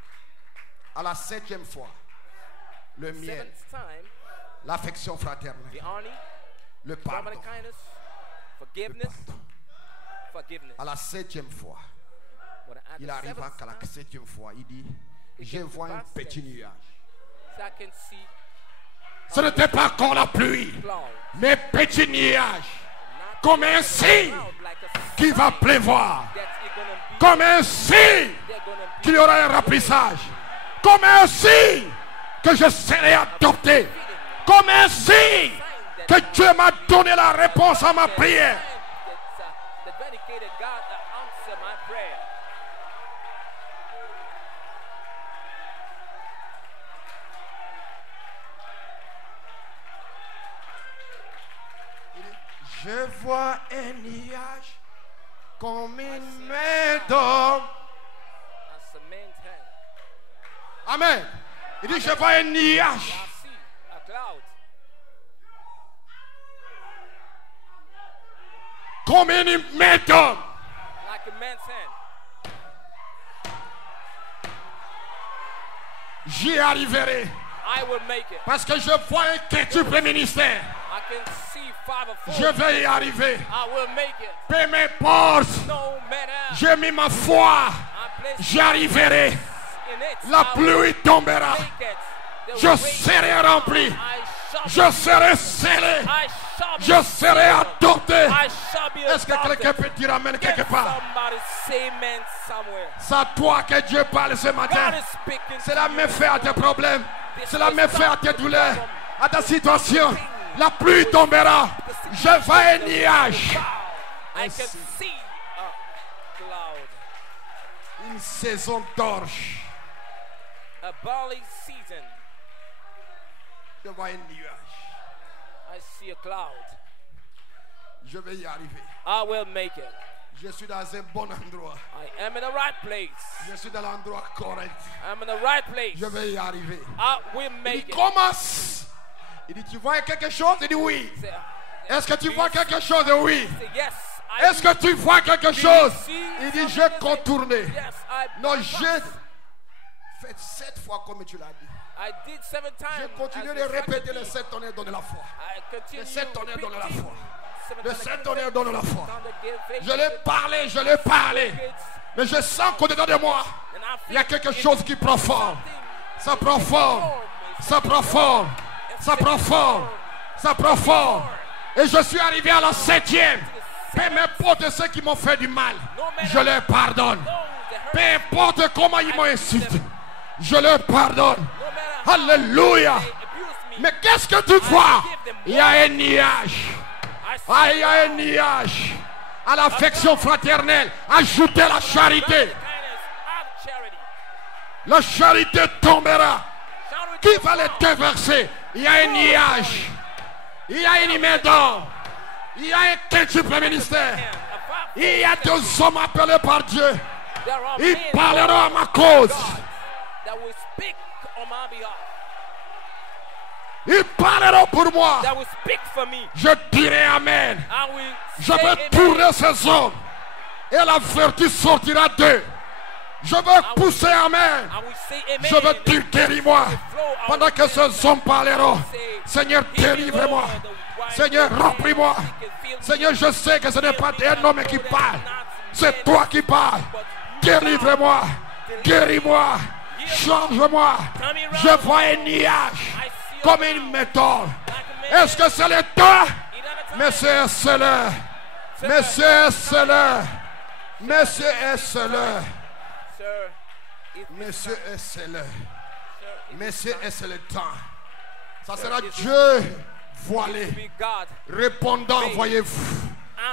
à la 7e fois, le miel, 7th time, l'affection the fraternelle, honor, le brotherly pardon, kindness, forgiveness, forgiveness. à la 7e fois, But at il the arriva 7th qu'à la time, 7e fois, il dit, je came to vois un pass petit that- nuage. so I can see Ce n'était pas encore la pluie, clouds, mais petit nuage, not comme un signe cloud like a qu'il va sign pleuvoir, that it's gonna be, comme un signe they're gonna be qu'il y aura un remplissage, comme un signe que je serai adopté, comme un signe que Dieu m'a donné la réponse à ma prière. that dedicated God to answer my prayer. Je vois un nuage comme une main d'homme. As a man's hand. Amen. Il dit, je vois un nuage I see a cloud comme une main d'homme. like a man's hand. J'y arriverai. I will make it. Parce que je vois un quintuple ministère. I can see 5 Je or 4. vais y arriver. I will make it. Peu m'importe. No matter. J'ai mis ma foi. I place J'y arriverai. in it. La I will pluie tombera. make it. The Je rain serai rempli. I shall Je be- serai scellé. I shall be Je serai sealed. adopté. I shall be Est-ce que adopted. quelqu'un peut dire amen quelque part? Somebody say amen somewhere. C'est à toi que Dieu parle ce matin. God is speaking. Cela me fait à tes problèmes. Cela me fait à tes douleurs. À ta situation. La pluie tombera. Je vois un nuage. I can see a cloud. Une saison d'orge. A barley season. Je vois un nuage. I see a cloud. Je vais y arriver. I will make it. Je suis dans un bon endroit. I am in the right place. Je suis dans l'endroit correct. I'm in the right place. Je vais y arriver. I will Il make dit, it. commence. Il dit, tu vois quelque chose? Il dit oui. Say, Est-ce que tu do vois you quelque chose? Oui. say, yes, I Est-ce que tu vois quelque chose? see Il dit, something? j'ai contourné. Yes, I Non, pass. j'ai fait 7 fois comme tu l'as dit. I did 7 times. J'ai continué as de instructed répéter me. les 7 tonnerres donnent la foi. I continue Les 7 tonnerres donnent la repeating. foi. 7 Les times 7 tonnerres donnent la foi. thunder give faith. Je l'ai parlé, je l'ai parlé. Mais je sens qu'au-dedans de moi, And I il y a feel quelque it chose qui prend forme. something. Ça prend forme. Ça prend forme. Ça prend forme. Ça prend forme. Et je suis arrivé à la 7e. Peu m'importe ceux qui m'ont fait du mal. Je leur pardonne. Peu importe comment ils m'ont insulté. Je leur pardonne. Alléluia. Mais qu'est-ce que tu vois? Il y a un nuage. Ah, il y a un nuage. À l'affection fraternelle, ajoutez la charité. La charité tombera. Qui va les déverser? Il y a un nuage. Il y a une main d'or. Il y a un quintuple ministère. Il y a 2 hommes appelés par Dieu. Ils parleront à ma cause. Ils parleront pour moi. that will speak for me. Je dirai Amen. I will Je say vais amen. tourner ces hommes. Et la vertu sortira d'eux. Je vais pousser Amen. I will say amen. Je veux dire guéris-moi. Pendant que ces hommes parleront. Seigneur, délivre-moi. Seigneur, remplis-moi. Seigneur, je sais que ce n'est pas un homme qui parle. C'est toi qui parles. Délivre-moi. Guéris-moi. Change-moi. Je vois un nuage comme une méthode. Est-ce que c'est le temps? Monsieur, c'est l'heure. Monsieur, c'est l'heure. Monsieur, c'est l'heure. Sir, if Monsieur, c'est l'heure. sir, Monsieur, c'est le temps. Ça sera Dieu voilé. be God, Répondant, voyez-vous.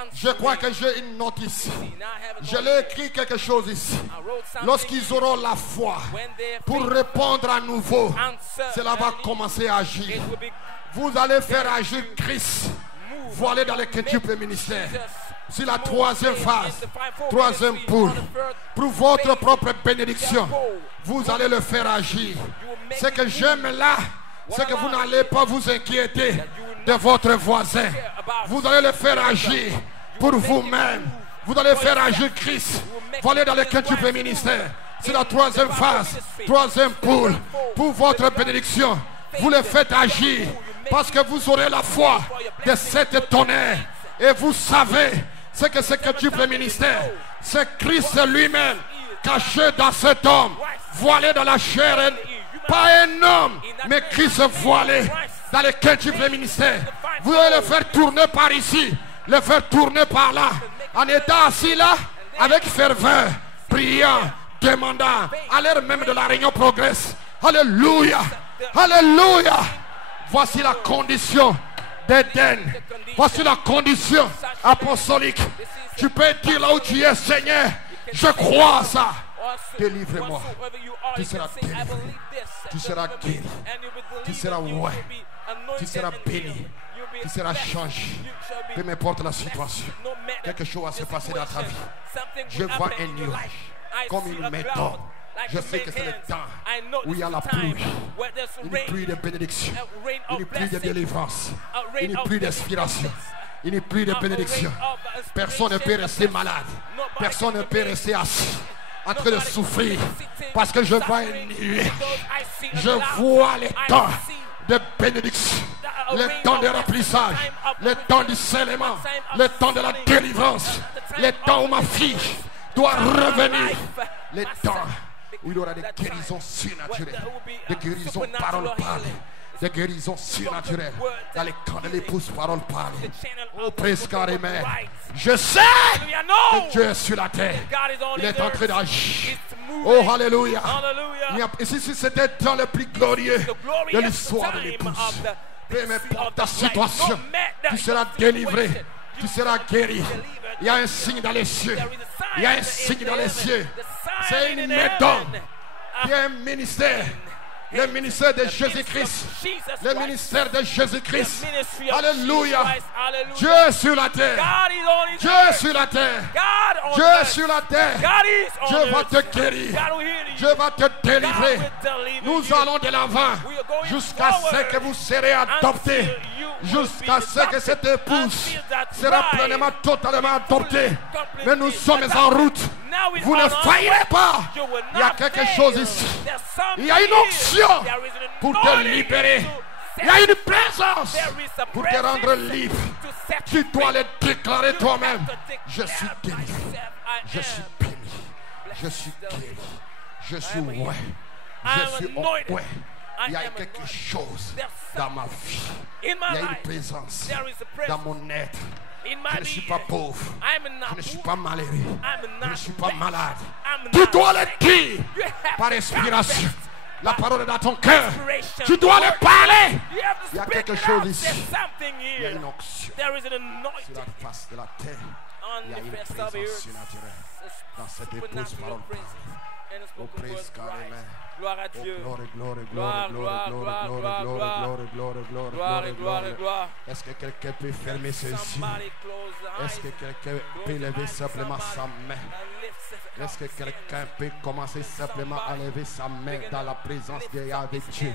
answer Je crois me. que j'ai une note ici. Now I have a Je note l'ai here. écrit quelque chose ici. I wrote something Lorsqu'ils auront la foi when they pour répondre à nouveau, answer, cela va early, commencer à agir. it will be Vous allez faire agir Christ, voilé dans les quintuples ministères. C'est la troisième phase, troisième poule. Pour votre propre bénédiction, vous allez le faire agir. Ce que j'aime là, c'est que vous n'allez pas vous inquiéter de votre voisin. Vous allez le faire agir pour vous-même. Vous allez faire agir Christ, voilé dans les quintuples ministères. C'est la troisième phase, troisième poule. Pour votre bénédiction, vous le faites agir parce que vous aurez la foi de cet tonnerre. Et vous savez ce que c'est que tu peux ministère. C'est Christ lui-même caché dans cet homme, voilé dans la chair. Pas un homme, mais Christ voilé dans les quintuples ministères. Vous allez le faire tourner par ici, le faire tourner par là, en étant assis là, avec ferveur, priant, demandant, à l'heure même de la réunion progresse. Alléluia, alléluia. Voici la condition d'Éden. Voici la condition apostolique. Tu peux dire là où tu es, Seigneur, je crois à ça. Délivre-moi. Tu seras délivré. Tu seras guéri. Tu seras ouais. Tu seras béni. Tu seras changé. Peu m'importe la situation. Quelque chose va se passer dans ta vie. Je vois un nuage comme une méthode. Je sais que c'est le temps où il y a la pluie. Une pluie de bénédiction. Une pluie de délivrance. Une pluie d'inspiration. Une pluie de bénédiction. Personne ne peut rester malade. Personne ne peut rester assis en train de souffrir. Parce que je vois un nuage. Je vois les temps de bénédiction. Le temps de remplissage. Le temps du scellement. Le temps de la délivrance. Le temps où ma fille doit revenir. Le temps où il y aura des guérisons surnaturelles, des guérisons parole parlées, des guérisons surnaturelles dans les camps de l'épouse parole parlée. Oh, presque carrément. Je sais que Dieu est sur la terre. Il est en train d'agir. Oh, alléluia. Ici, c'était dans le plus glorieux de l'histoire de l'épouse. Peu importe ta situation, tu seras délivré, tu seras guéri. Il y a un signe dans les cieux. Il y a un signe dans les cieux. C'est une méthode. Il y a un ministère. Le ministère de Jésus-Christ. Le ministère de Jésus-Christ. Alléluia. Dieu est sur la terre. Dieu est sur la terre. Dieu est sur la terre. Dieu va te guérir. Dieu va te délivrer. Nous allons de l'avant jusqu'à ce que vous serez adoptés. Jusqu'à ce que cette épouse sera pleinement, totalement adoptée. Mais nous sommes en route. Vous ne faillirez pas. Il y a quelque chose ici. Il y a une onction pour te libérer. Il y a une présence pour te rendre libre. Tu dois le déclarer toi-même. Je suis délivré. Je suis béni. Je suis guéri. Je suis ouais. Je suis ouais. Il y a quelque chose dans ma vie. Il y a une présence dans mon être. Je ne suis pas pauvre. Je ne suis pas malheureux. Je ne suis pas malade. Tu dois le dire par inspiration. La parole est dans ton cœur. Tu dois le parler. Il y a quelque chose ici. Il y a une onction. Sur la face de la terre, il y a une présence surnaturelle dans cette épouse parole. Oh, praise God, amen. Gloire à Dieu. Glory, glory, Gloire, glory, gloire, glory, gloire, glory, gloire, glory, gloire. glory, glory, glory, Gloire, glory, gloire, glory. gloire. Est-ce que quelqu'un peut fermer ses yeux? Somebody close the Est-ce que eyes. quelqu'un peut lever simplement sa main? Est-ce que quelqu'un peut commencer simplement à lever sa main dans la présence de Yahweh Dieu?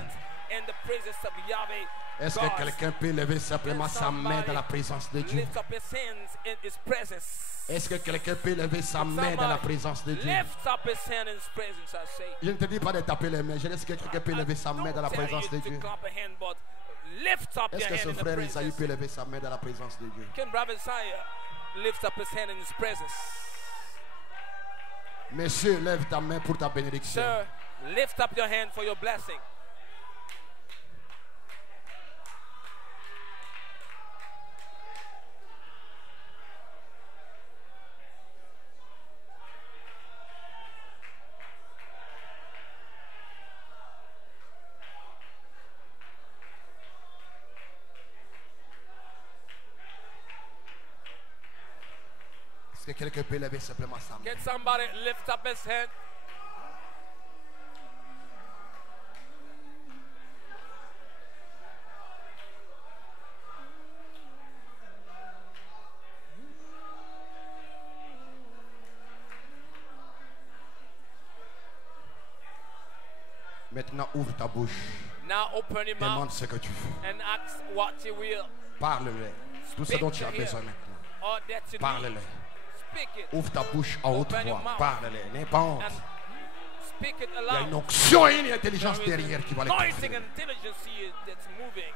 in the presence of Yahweh. Est-ce que quelqu'un peut lever simplement sa main dans la présence de Dieu? Lift up his hands in his presence. Est-ce que quelqu'un peut lever sa main dans la présence de Dieu? Lift up his hand in his presence, I say. Je ne te dis pas de taper les mains. Je dis que quelqu'un peut lever sa main dans la Tell présence de you to Dieu. clap a hand, but lift up your Est-ce que hand ce in the frère Isaïe presence. peut lever sa main dans la présence de Dieu? Can Brother Isaiah lift up his hand in his presence? Monsieur, lève ta main pour ta bénédiction. Sir, lift up your hand for your blessing. Est-ce que quelqu'un peut lever simplement sa main? Can somebody lift up his hand? Maintenant, ouvre ta bouche. Now open your Demande mouth ce que tu veux. and ask what you will. Parle-le. Tout ce dont tu as besoin maintenant. All that you need. Parle-le. Speak it. Ouvre ta bouche à haute Open your voix. mouth. Parle-le. N'aie pas honte. And speak it Il y a une aloud. onction et une intelligence There is derrière qui va les anointing confirmer. and intelligence here that's moving.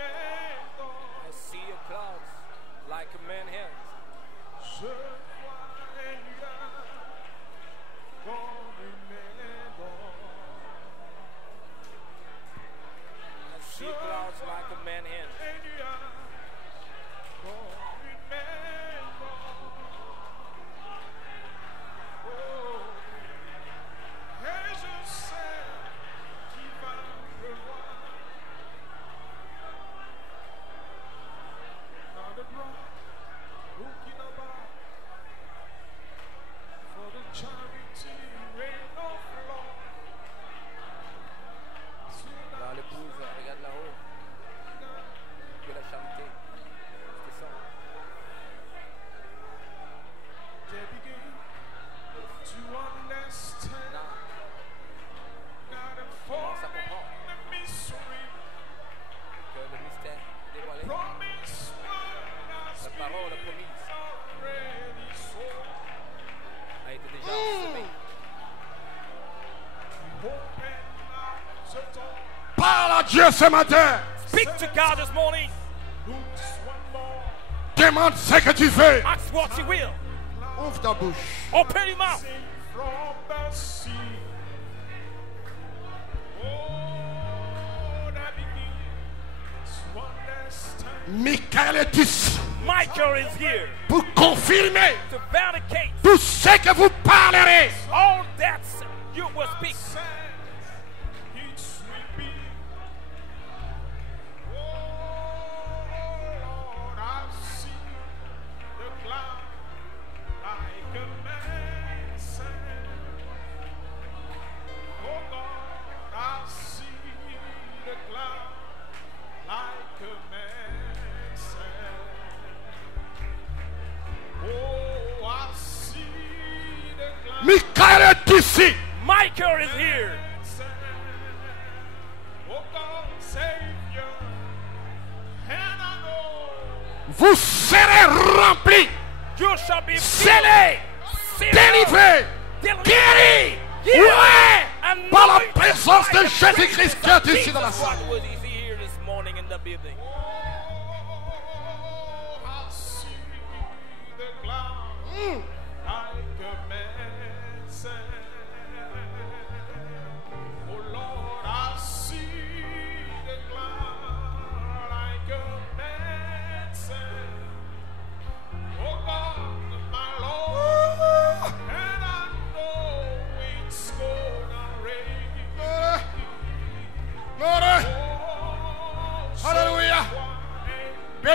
I see your clouds like a man's hands. I see clouds like a man's hands. Dans l'épouse, regarde là-haut. Tu l'as chanté. C'était ça. Now, commence à comprendre que le mystère est dévoilé. La parole promise a été déjà semée. Parle à Dieu ce matin. Speak to God this morning. Demande ce que tu veux. Ask what you will. Ouvre ta bouche. Open your mouth. Michael est ici Michael is here pour confirmer to vindicate tout ce que vous parlerez. all that you will speak. Michael est ici. Michael is here. Vous serez remplis, You shall be scellés, sealed, délivrés, delivered, guéris, healed, ouverts and par la anointed présence de by the Jésus-Christ qui est ici dans la Jesus salle. Christ was here this morning in the building.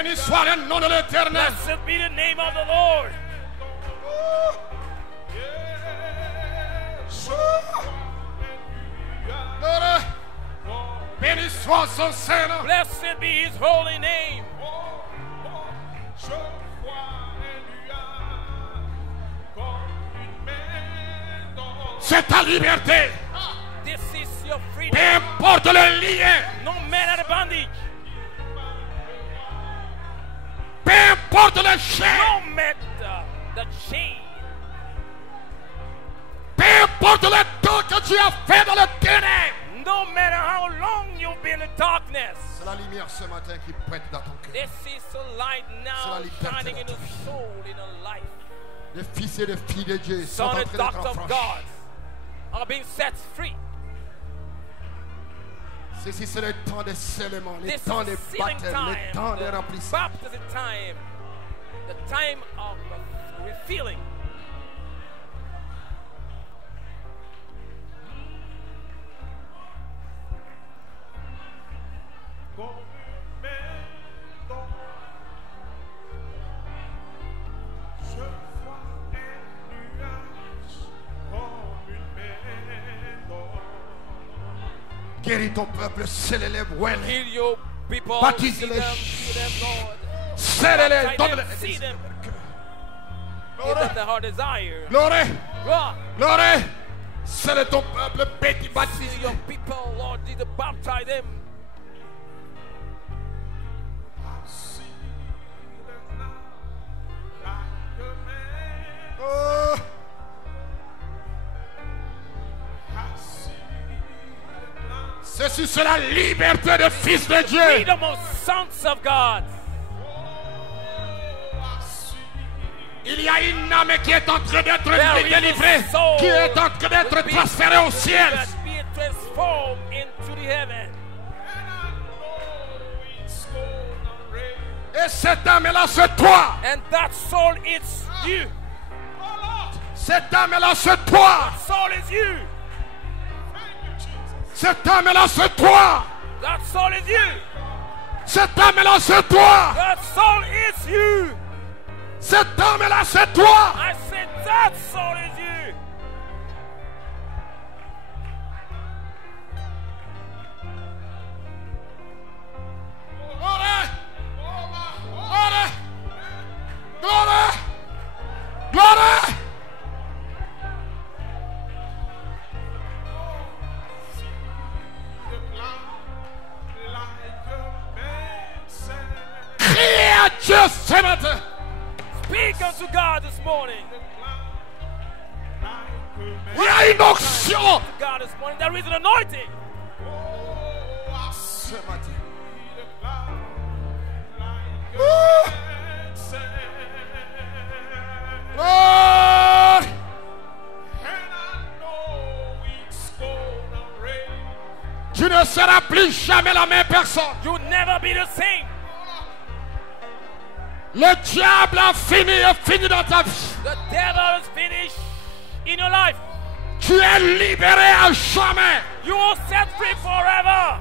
Béni soit le nom de l'Éternel. Blessed be the name of the Lord. Gloire. Béni soit son Seigneur. Blessed be his holy name. C'est ta liberté. This is your freedom. Peu importe le lien. No matter the bondage. Peu importe le chaîne. No matter the chain. Peu importe le temps que tu as fait dans le ténèbre. No matter how long you've been in darkness. C'est la lumière ce matin qui pointe dans ton cœur. This is the light now shining in the soul, in the life. Les fils et les filles de Dieu sont en Son train and d'être daughters of affranchis. God are being set free. Ceci c'est le temps des scellements, le This temps is des sealing baptêmes, time, le temps des the remplissements. baptism time, the time of refilling. Guéris ton peuple, scelle-les, ouais. Heal your people, Baptise-les. see them, Lord. Scelle-les, Baptize donne-les. them, see them. Give them the heart desire. Gloire, God, gloire. Scelle ton peuple, béni, baptise. see your people, Lord, need to baptize them. Oh. Ceci c'est la liberté des fils de Dieu. Freedom of sons of God. Il y a une âme qui est en train d'être There is a délivrée, soul qui est en train d'être will be transférée au ciel. delivered, be transformed into the heaven. Et cette âme-là, c'est toi. And that soul is you. Cette âme-là, c'est toi. Soul is you. Cette âme-là, c'est toi. That soul is you. Cette âme-là, c'est toi. That soul is you. Cette âme-là, c'est toi. I said that soul is you. Gloire. Gloire. Gloire. Gloire. Criez à Dieu ce matin. Speak unto God this morning. Il y a une onction To God this morning. There is an anointing. ce matin. Gloire. Tu ne seras plus jamais la même personne. You'll never be the same. Le diable a fini dans ta vie. The devil is finished in your life. Tu es libéré à jamais. You are set free forever.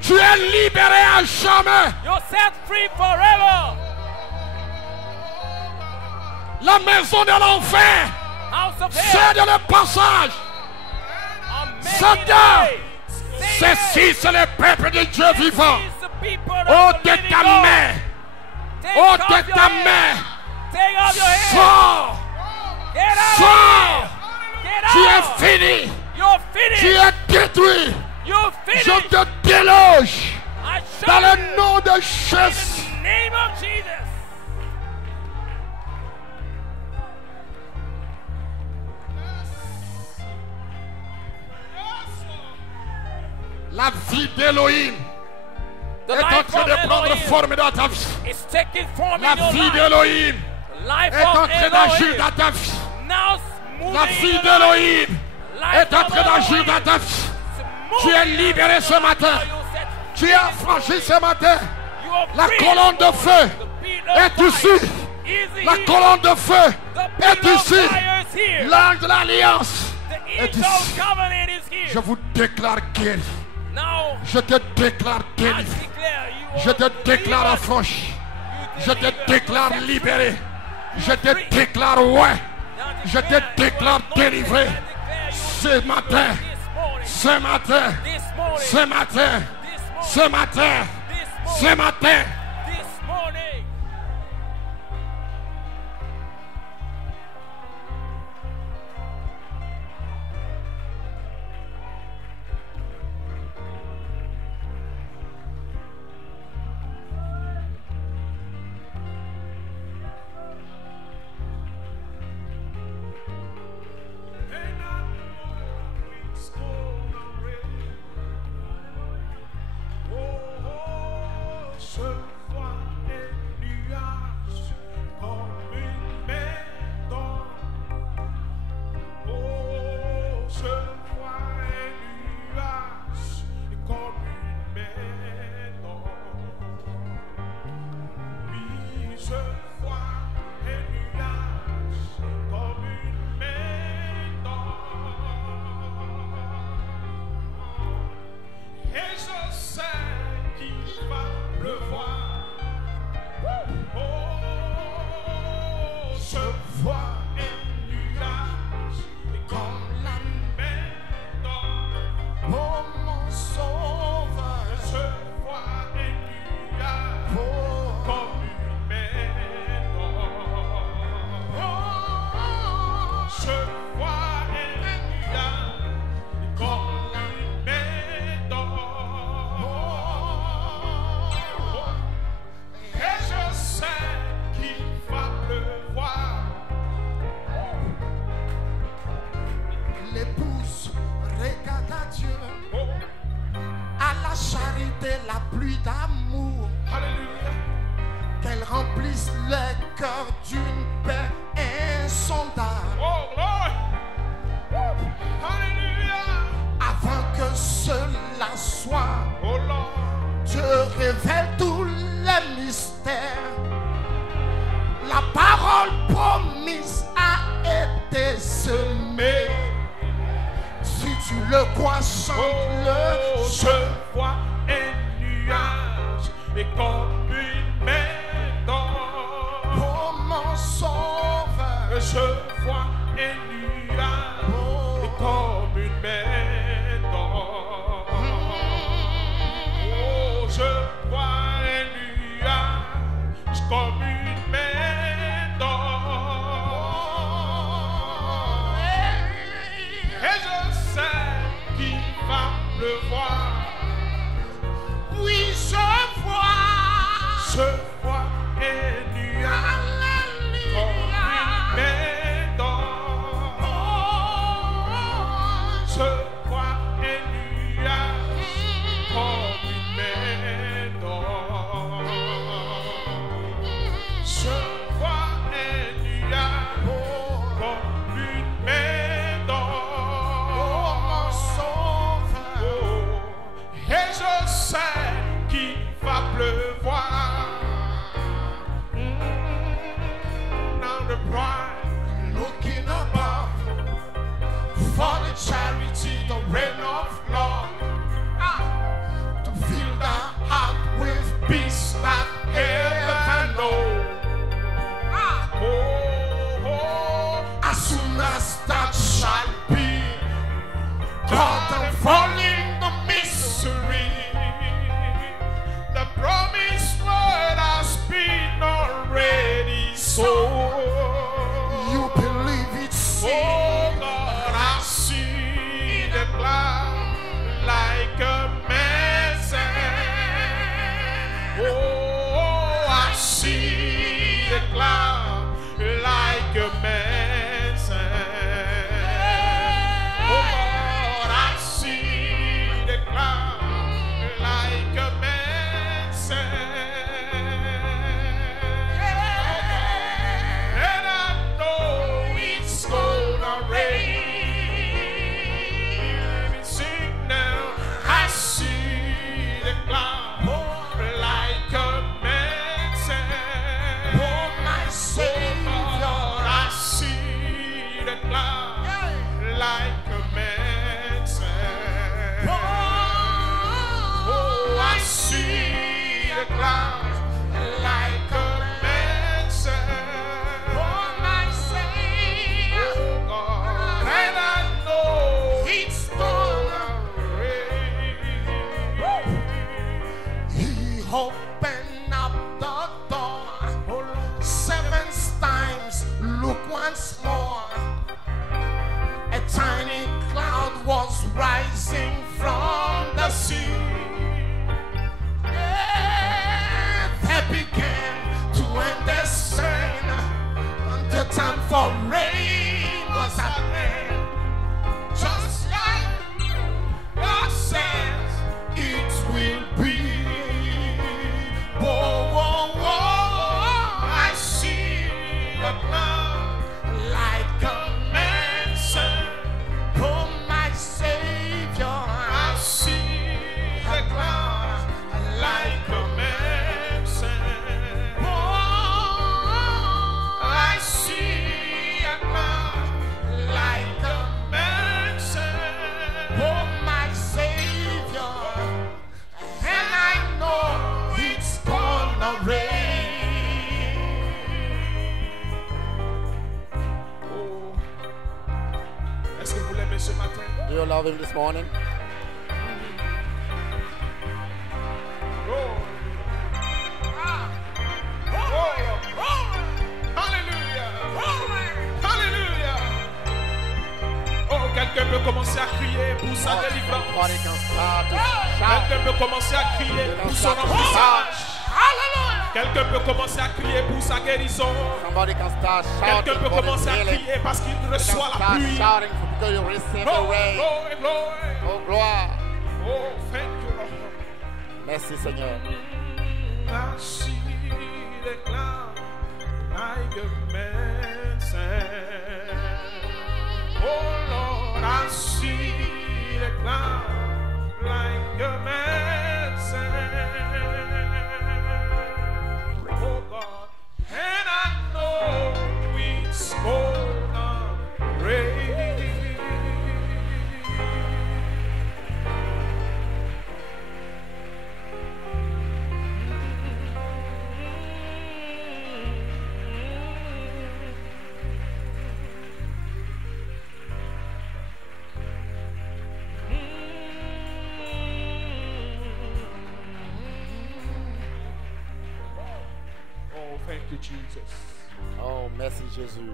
Tu es libéré à jamais. You're set free forever. La maison de l'enfer, House of c'est hell. de le passage. are making Satan, way. Say ceci c'est le peuple de Dieu yes. vivant. This is the people of Oh, the de living ta God. main, Take oh, off de your ta hand. main, Take off your hand. sors, Get out sors. of here. Get Tu es out. fini, You're tu finished. es détruit. You're Je finished. te déloge I show dans le you nom de in Jésus. the name of Jesus. La vie d'Élohim The est en life train of de prendre Elohim forme dans ta vie. is taking form La in your vie life. d'Élohim The life est en of train d'agir Elohim dans ta vie. now moving La in vie your life. d'Élohim Life est en of train d'agir Elohim dans ta vie. is Tu es moving libéré in ce your matin. life. You're set Tu es affranchi ce matin. You are La free. colonne de feu The beat est of ici. fire is La here. colonne de feu The est beat of ici. fire is here. L'ange de l'alliance The est angel ici. covenant is here. Je vous déclare guéri. Now, Je te déclare I délivré. declare you Je are te déclare delivered. affranchi. You Je te delivered. déclare You set libéré. free. Je te déclare ouais. Now Je te declare you déclare are anointed. délivré. I declare you Ce matin. this morning. Ce matin. This morning. Ce matin. This morning. Ce matin. This Ce morning. matin. This morning. Et je sais qu'il va pleuvoir. Oh, je vois un nuage et comme la mer d'or. Oh mon sauveur. Je vois un nuage comme une mer d'or. Oh, Je vois un nuage comme une mer d'or. Et je sais qu'il va pleuvoir. l'épouse regarde à Dieu, Oh, à la charité, la pluie d'amour, alléluia. qu'elle remplisse le cœur d'une paix insondable, Oh, glory. Alléluia. avant que cela soit. Oh, Lord. Dieu révèle tous les mystères. La parole promise a été semée. Si tu le crois, chante-le. Oh, je vois un nuage et comme une mer d'or. Oh mon sauveur. Je vois un nuage Oh, et comme une mer d'or. Oh, je vois un nuage comme une mer d'or. Et je sais qu'il va pleuvoir. oui, je vois. Je vois un nuage comme une Alléluia. mer d'or. Oh, Je vois un nuage comme une mer d'or. Je vois un nuage comme une mer d'or. oh mon sauveur. Oh, et je sais qu'il va pleuvoir. Now the bride Looking above for the charity, the rain of love, to fill the heart with peace that heaven knows. oh, oh, As soon as that shall be, God and fall in the misery. the promised word has been already sown. You believe it, see. Oh God, I see the cloud like a message. Oh, I see the cloud like a message. Oh God, I see see. They began to understand the time for rain was at hand. Just like God says it will be. Whoa, whoa, whoa, I see a cloud like a mansion. Oh, my Savior, I see a cloud like a mansion. Oh, I see a cloud like a mansion. Oh, my Savior, and I know it's gonna rain. Oh. Est-ce que vous l'aimez ce matin? Do you love him this morning? Oh. Ah. Oh. Oh. Alléluia. Oh. Alléluia. Oh, quelqu'un peut commencer à crier pour sa délivrance. Somebody can start to shout. Quelqu'un peut commencer à crier You pour can son start to remplissage. shout. Quelqu'un peut commencer à crier pour sa guérison. Somebody can start Quelqu'un shouting peut for his commencer à healing. crier parce qu'il You can reçoit la start pluie. shouting because you receive the Glory, rain. glory, glory. Oh, gloire. Oh, thank you, Lord. Merci, Seigneur. I see the cloud like a mansion. Oh Lord, I see the cloud like a mansion. Oh God, and I know it's gonna rain. Oh, thank you, Jesus. Oh, merci, Jésus.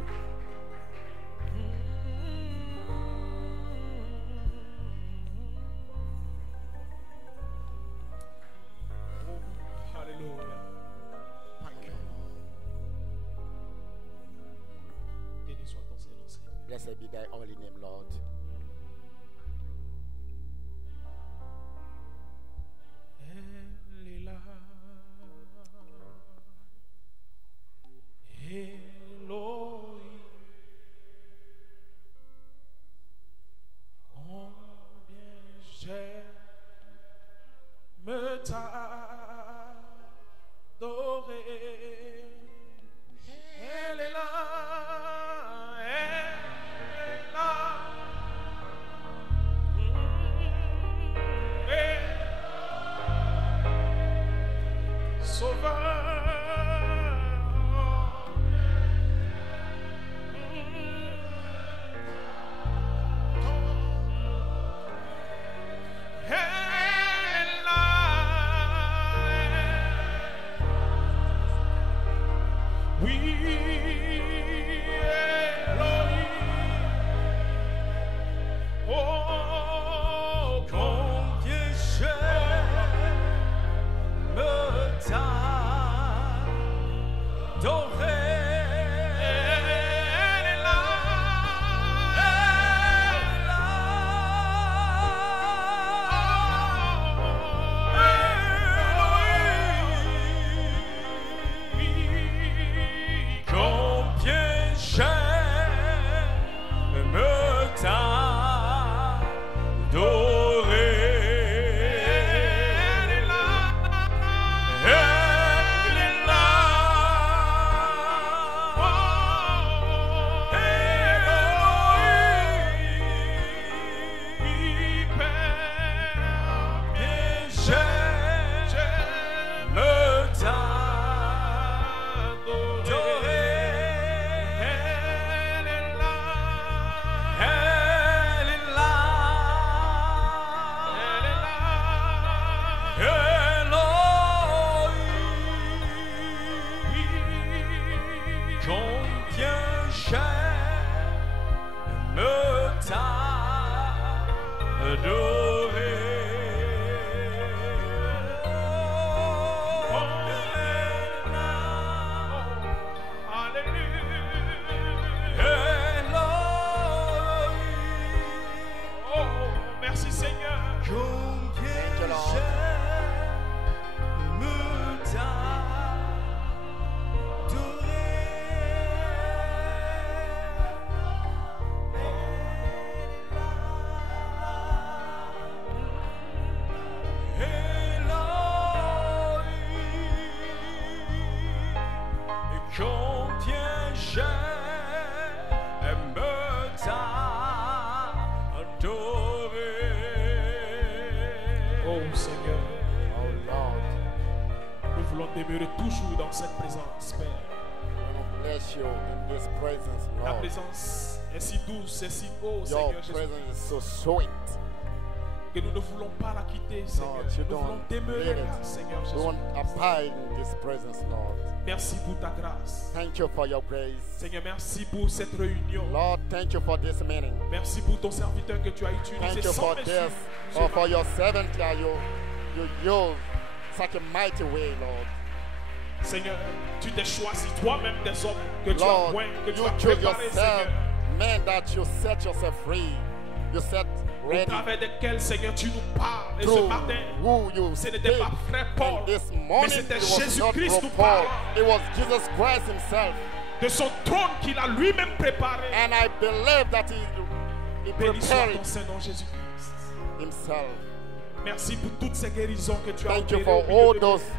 Alléluia. Béni soit ton Seigneur, Seigneur. Blessed be thy holy name, Lord. Elle est là. Elohim. Combien j'aime t'adorer. Elle est là. Elle est là. Sauveur. Elle est là. Oui, Elohim. Oh, combien j'aime t'adorer. Elle est là. Elle est là. Oui, combien j'aime t'adorer. Elle est là. Elle est là. Oh, Elohim. Oui, Père, bien j'aime t'adorer. Elle est là. Elle est là. Elle est là. Elohim. Oui, combien j'aime t'adorer. demeurer toujours dans cette présence, Père. We want to bless you in this presence, La Lord. présence est si douce, est si beau, Your Seigneur Jésus, presence is so sweet. que nous ne voulons pas la quitter, Seigneur. Lord, you Nous voulons don't demeurer leave là, it. Seigneur We Jésus. want to abide in this presence, Lord. Merci pour ta grâce. Thank you for your grace. Seigneur, merci pour cette réunion. Lord, thank you for this meeting. Merci pour ton serviteur que tu as utilisé Thank you sans for mesure. this, or for your servant that you use such a mighty way, Lord. Seigneur, tu t'es choisi toi-même des hommes que tu as Lord, oint, que tu you as choose préparés, yourself, Seigneur, man, that you set yourself free. You set au ready travers desquels, Seigneur, tu nous parles. Et ce through matin, who you ce n'était speak. pas frère Paul, And this mais morning c'était it was not Jésus-Christ nous Paul. parle It was Jesus Christ himself. de son trône qu'il a lui-même préparé. And I believe that he Béni soit prepared ton Saint-Nom, Jésus-Christ. himself. Merci pour toutes ces guérisons que tu as Thank you opérées for au milieu all de those nous.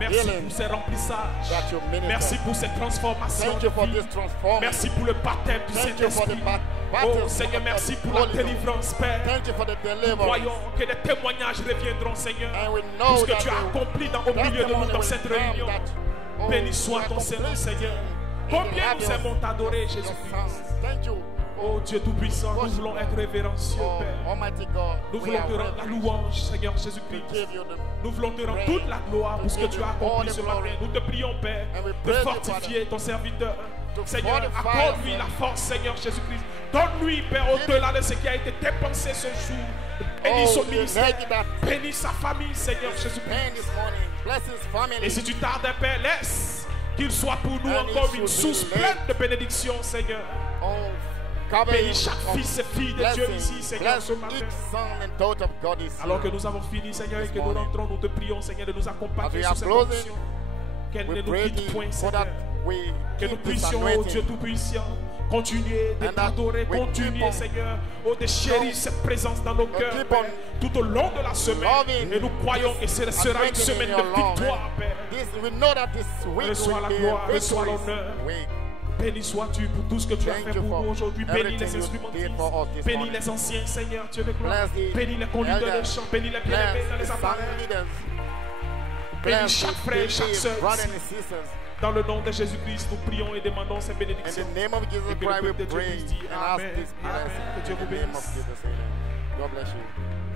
Merci healings pour ces remplissages. that you minister. Merci pour ces transformations. Thank you for de vie. this transformation. Merci pour le baptême du Thank you for the Saint-Esprit. baptism Oh Seigneur, of merci the pour la Holy Ghost. délivrance, Père. Thank you for the deliverance. Voyons que des témoignages reviendront, Seigneur. And we Tout know ce que that tu as the accompli au milieu de nous testimony dans will cette come réunion. that, oh, Béni soit you ton are Seigneur, complete Seigneur. in Combien the nous lives aimons t'adorer, of your Jésus-Christ. sons. Thank you, Oh Dieu Tout-Puissant, nous voulons être révérencieux, oh, Père. Almighty God. Nous We voulons are te rendre la ready louange, Seigneur to Jésus-Christ. give you the Nous voulons te rendre toute la gloire pour ce que tu as accompli ce matin. Nous te prions, Père, And we de praise you, fortifier ton serviteur. To Seigneur, fortify accorde-lui us. la force, Seigneur Jésus-Christ. Donne-lui, Père, au-delà de ce qui a été dépensé ce jour. Bénis son the ministère. negative that Bénis sa famille, Seigneur Jésus-Christ. pain this morning. Bless his family. Et si tu tardes, Père, laisse qu'il soit pour nous And encore it une should be source led. pleine de bénédictions, Seigneur. Oh, cover him Bénis chaque of fils et fille de Dieu blessing. ici, Seigneur, Bless ce matin. each son and daughter of God is Alors que here. nous avons fini, Seigneur, et This que nous morning. rentrons, nous te prions, Seigneur, de nous As accompagner we sur are cette closing, fonction. Qu'elle ne we nous pray quitte thee point, so Seigneur. that we Que nous keep this puissions, oh anointing. Dieu Tout-Puissant, continuer de And that t'adorer, we continuer, keep on- Seigneur, oh, de chérir cette présence dans nos cœurs, keep Père, on tout au long de la semaine. loving Et nous croyons que ce sera une anointing semaine in de your lungs. victoire, Père. We know that this week Reçois will la be gloire, a reçois victorious l'honneur. week. Béni sois-tu pour tout ce que tu as Thank fait you pour for nous aujourd'hui. Bénis everything les you instrumentistes. did for us this Bénis morning. les anciens, Seigneur, Dieu de gloire. Bless the Bénis les conducteurs de elders. chant. Bénis les bien-aimés dans Bless les the appareils. family leaders. Bénis Bless chaque frère et chaque the sœur. brothers ici. and sisters. Dans le nom de Jésus-Christ, nous prions et demandons ces In bénédictions. the name of Jesus Et que le Christ, we peuple de Dieu pray puisse dire and ask Amen this et Amen. blessing. Que Dieu In vous the name of bénisse. Jesus, amen. God bless you.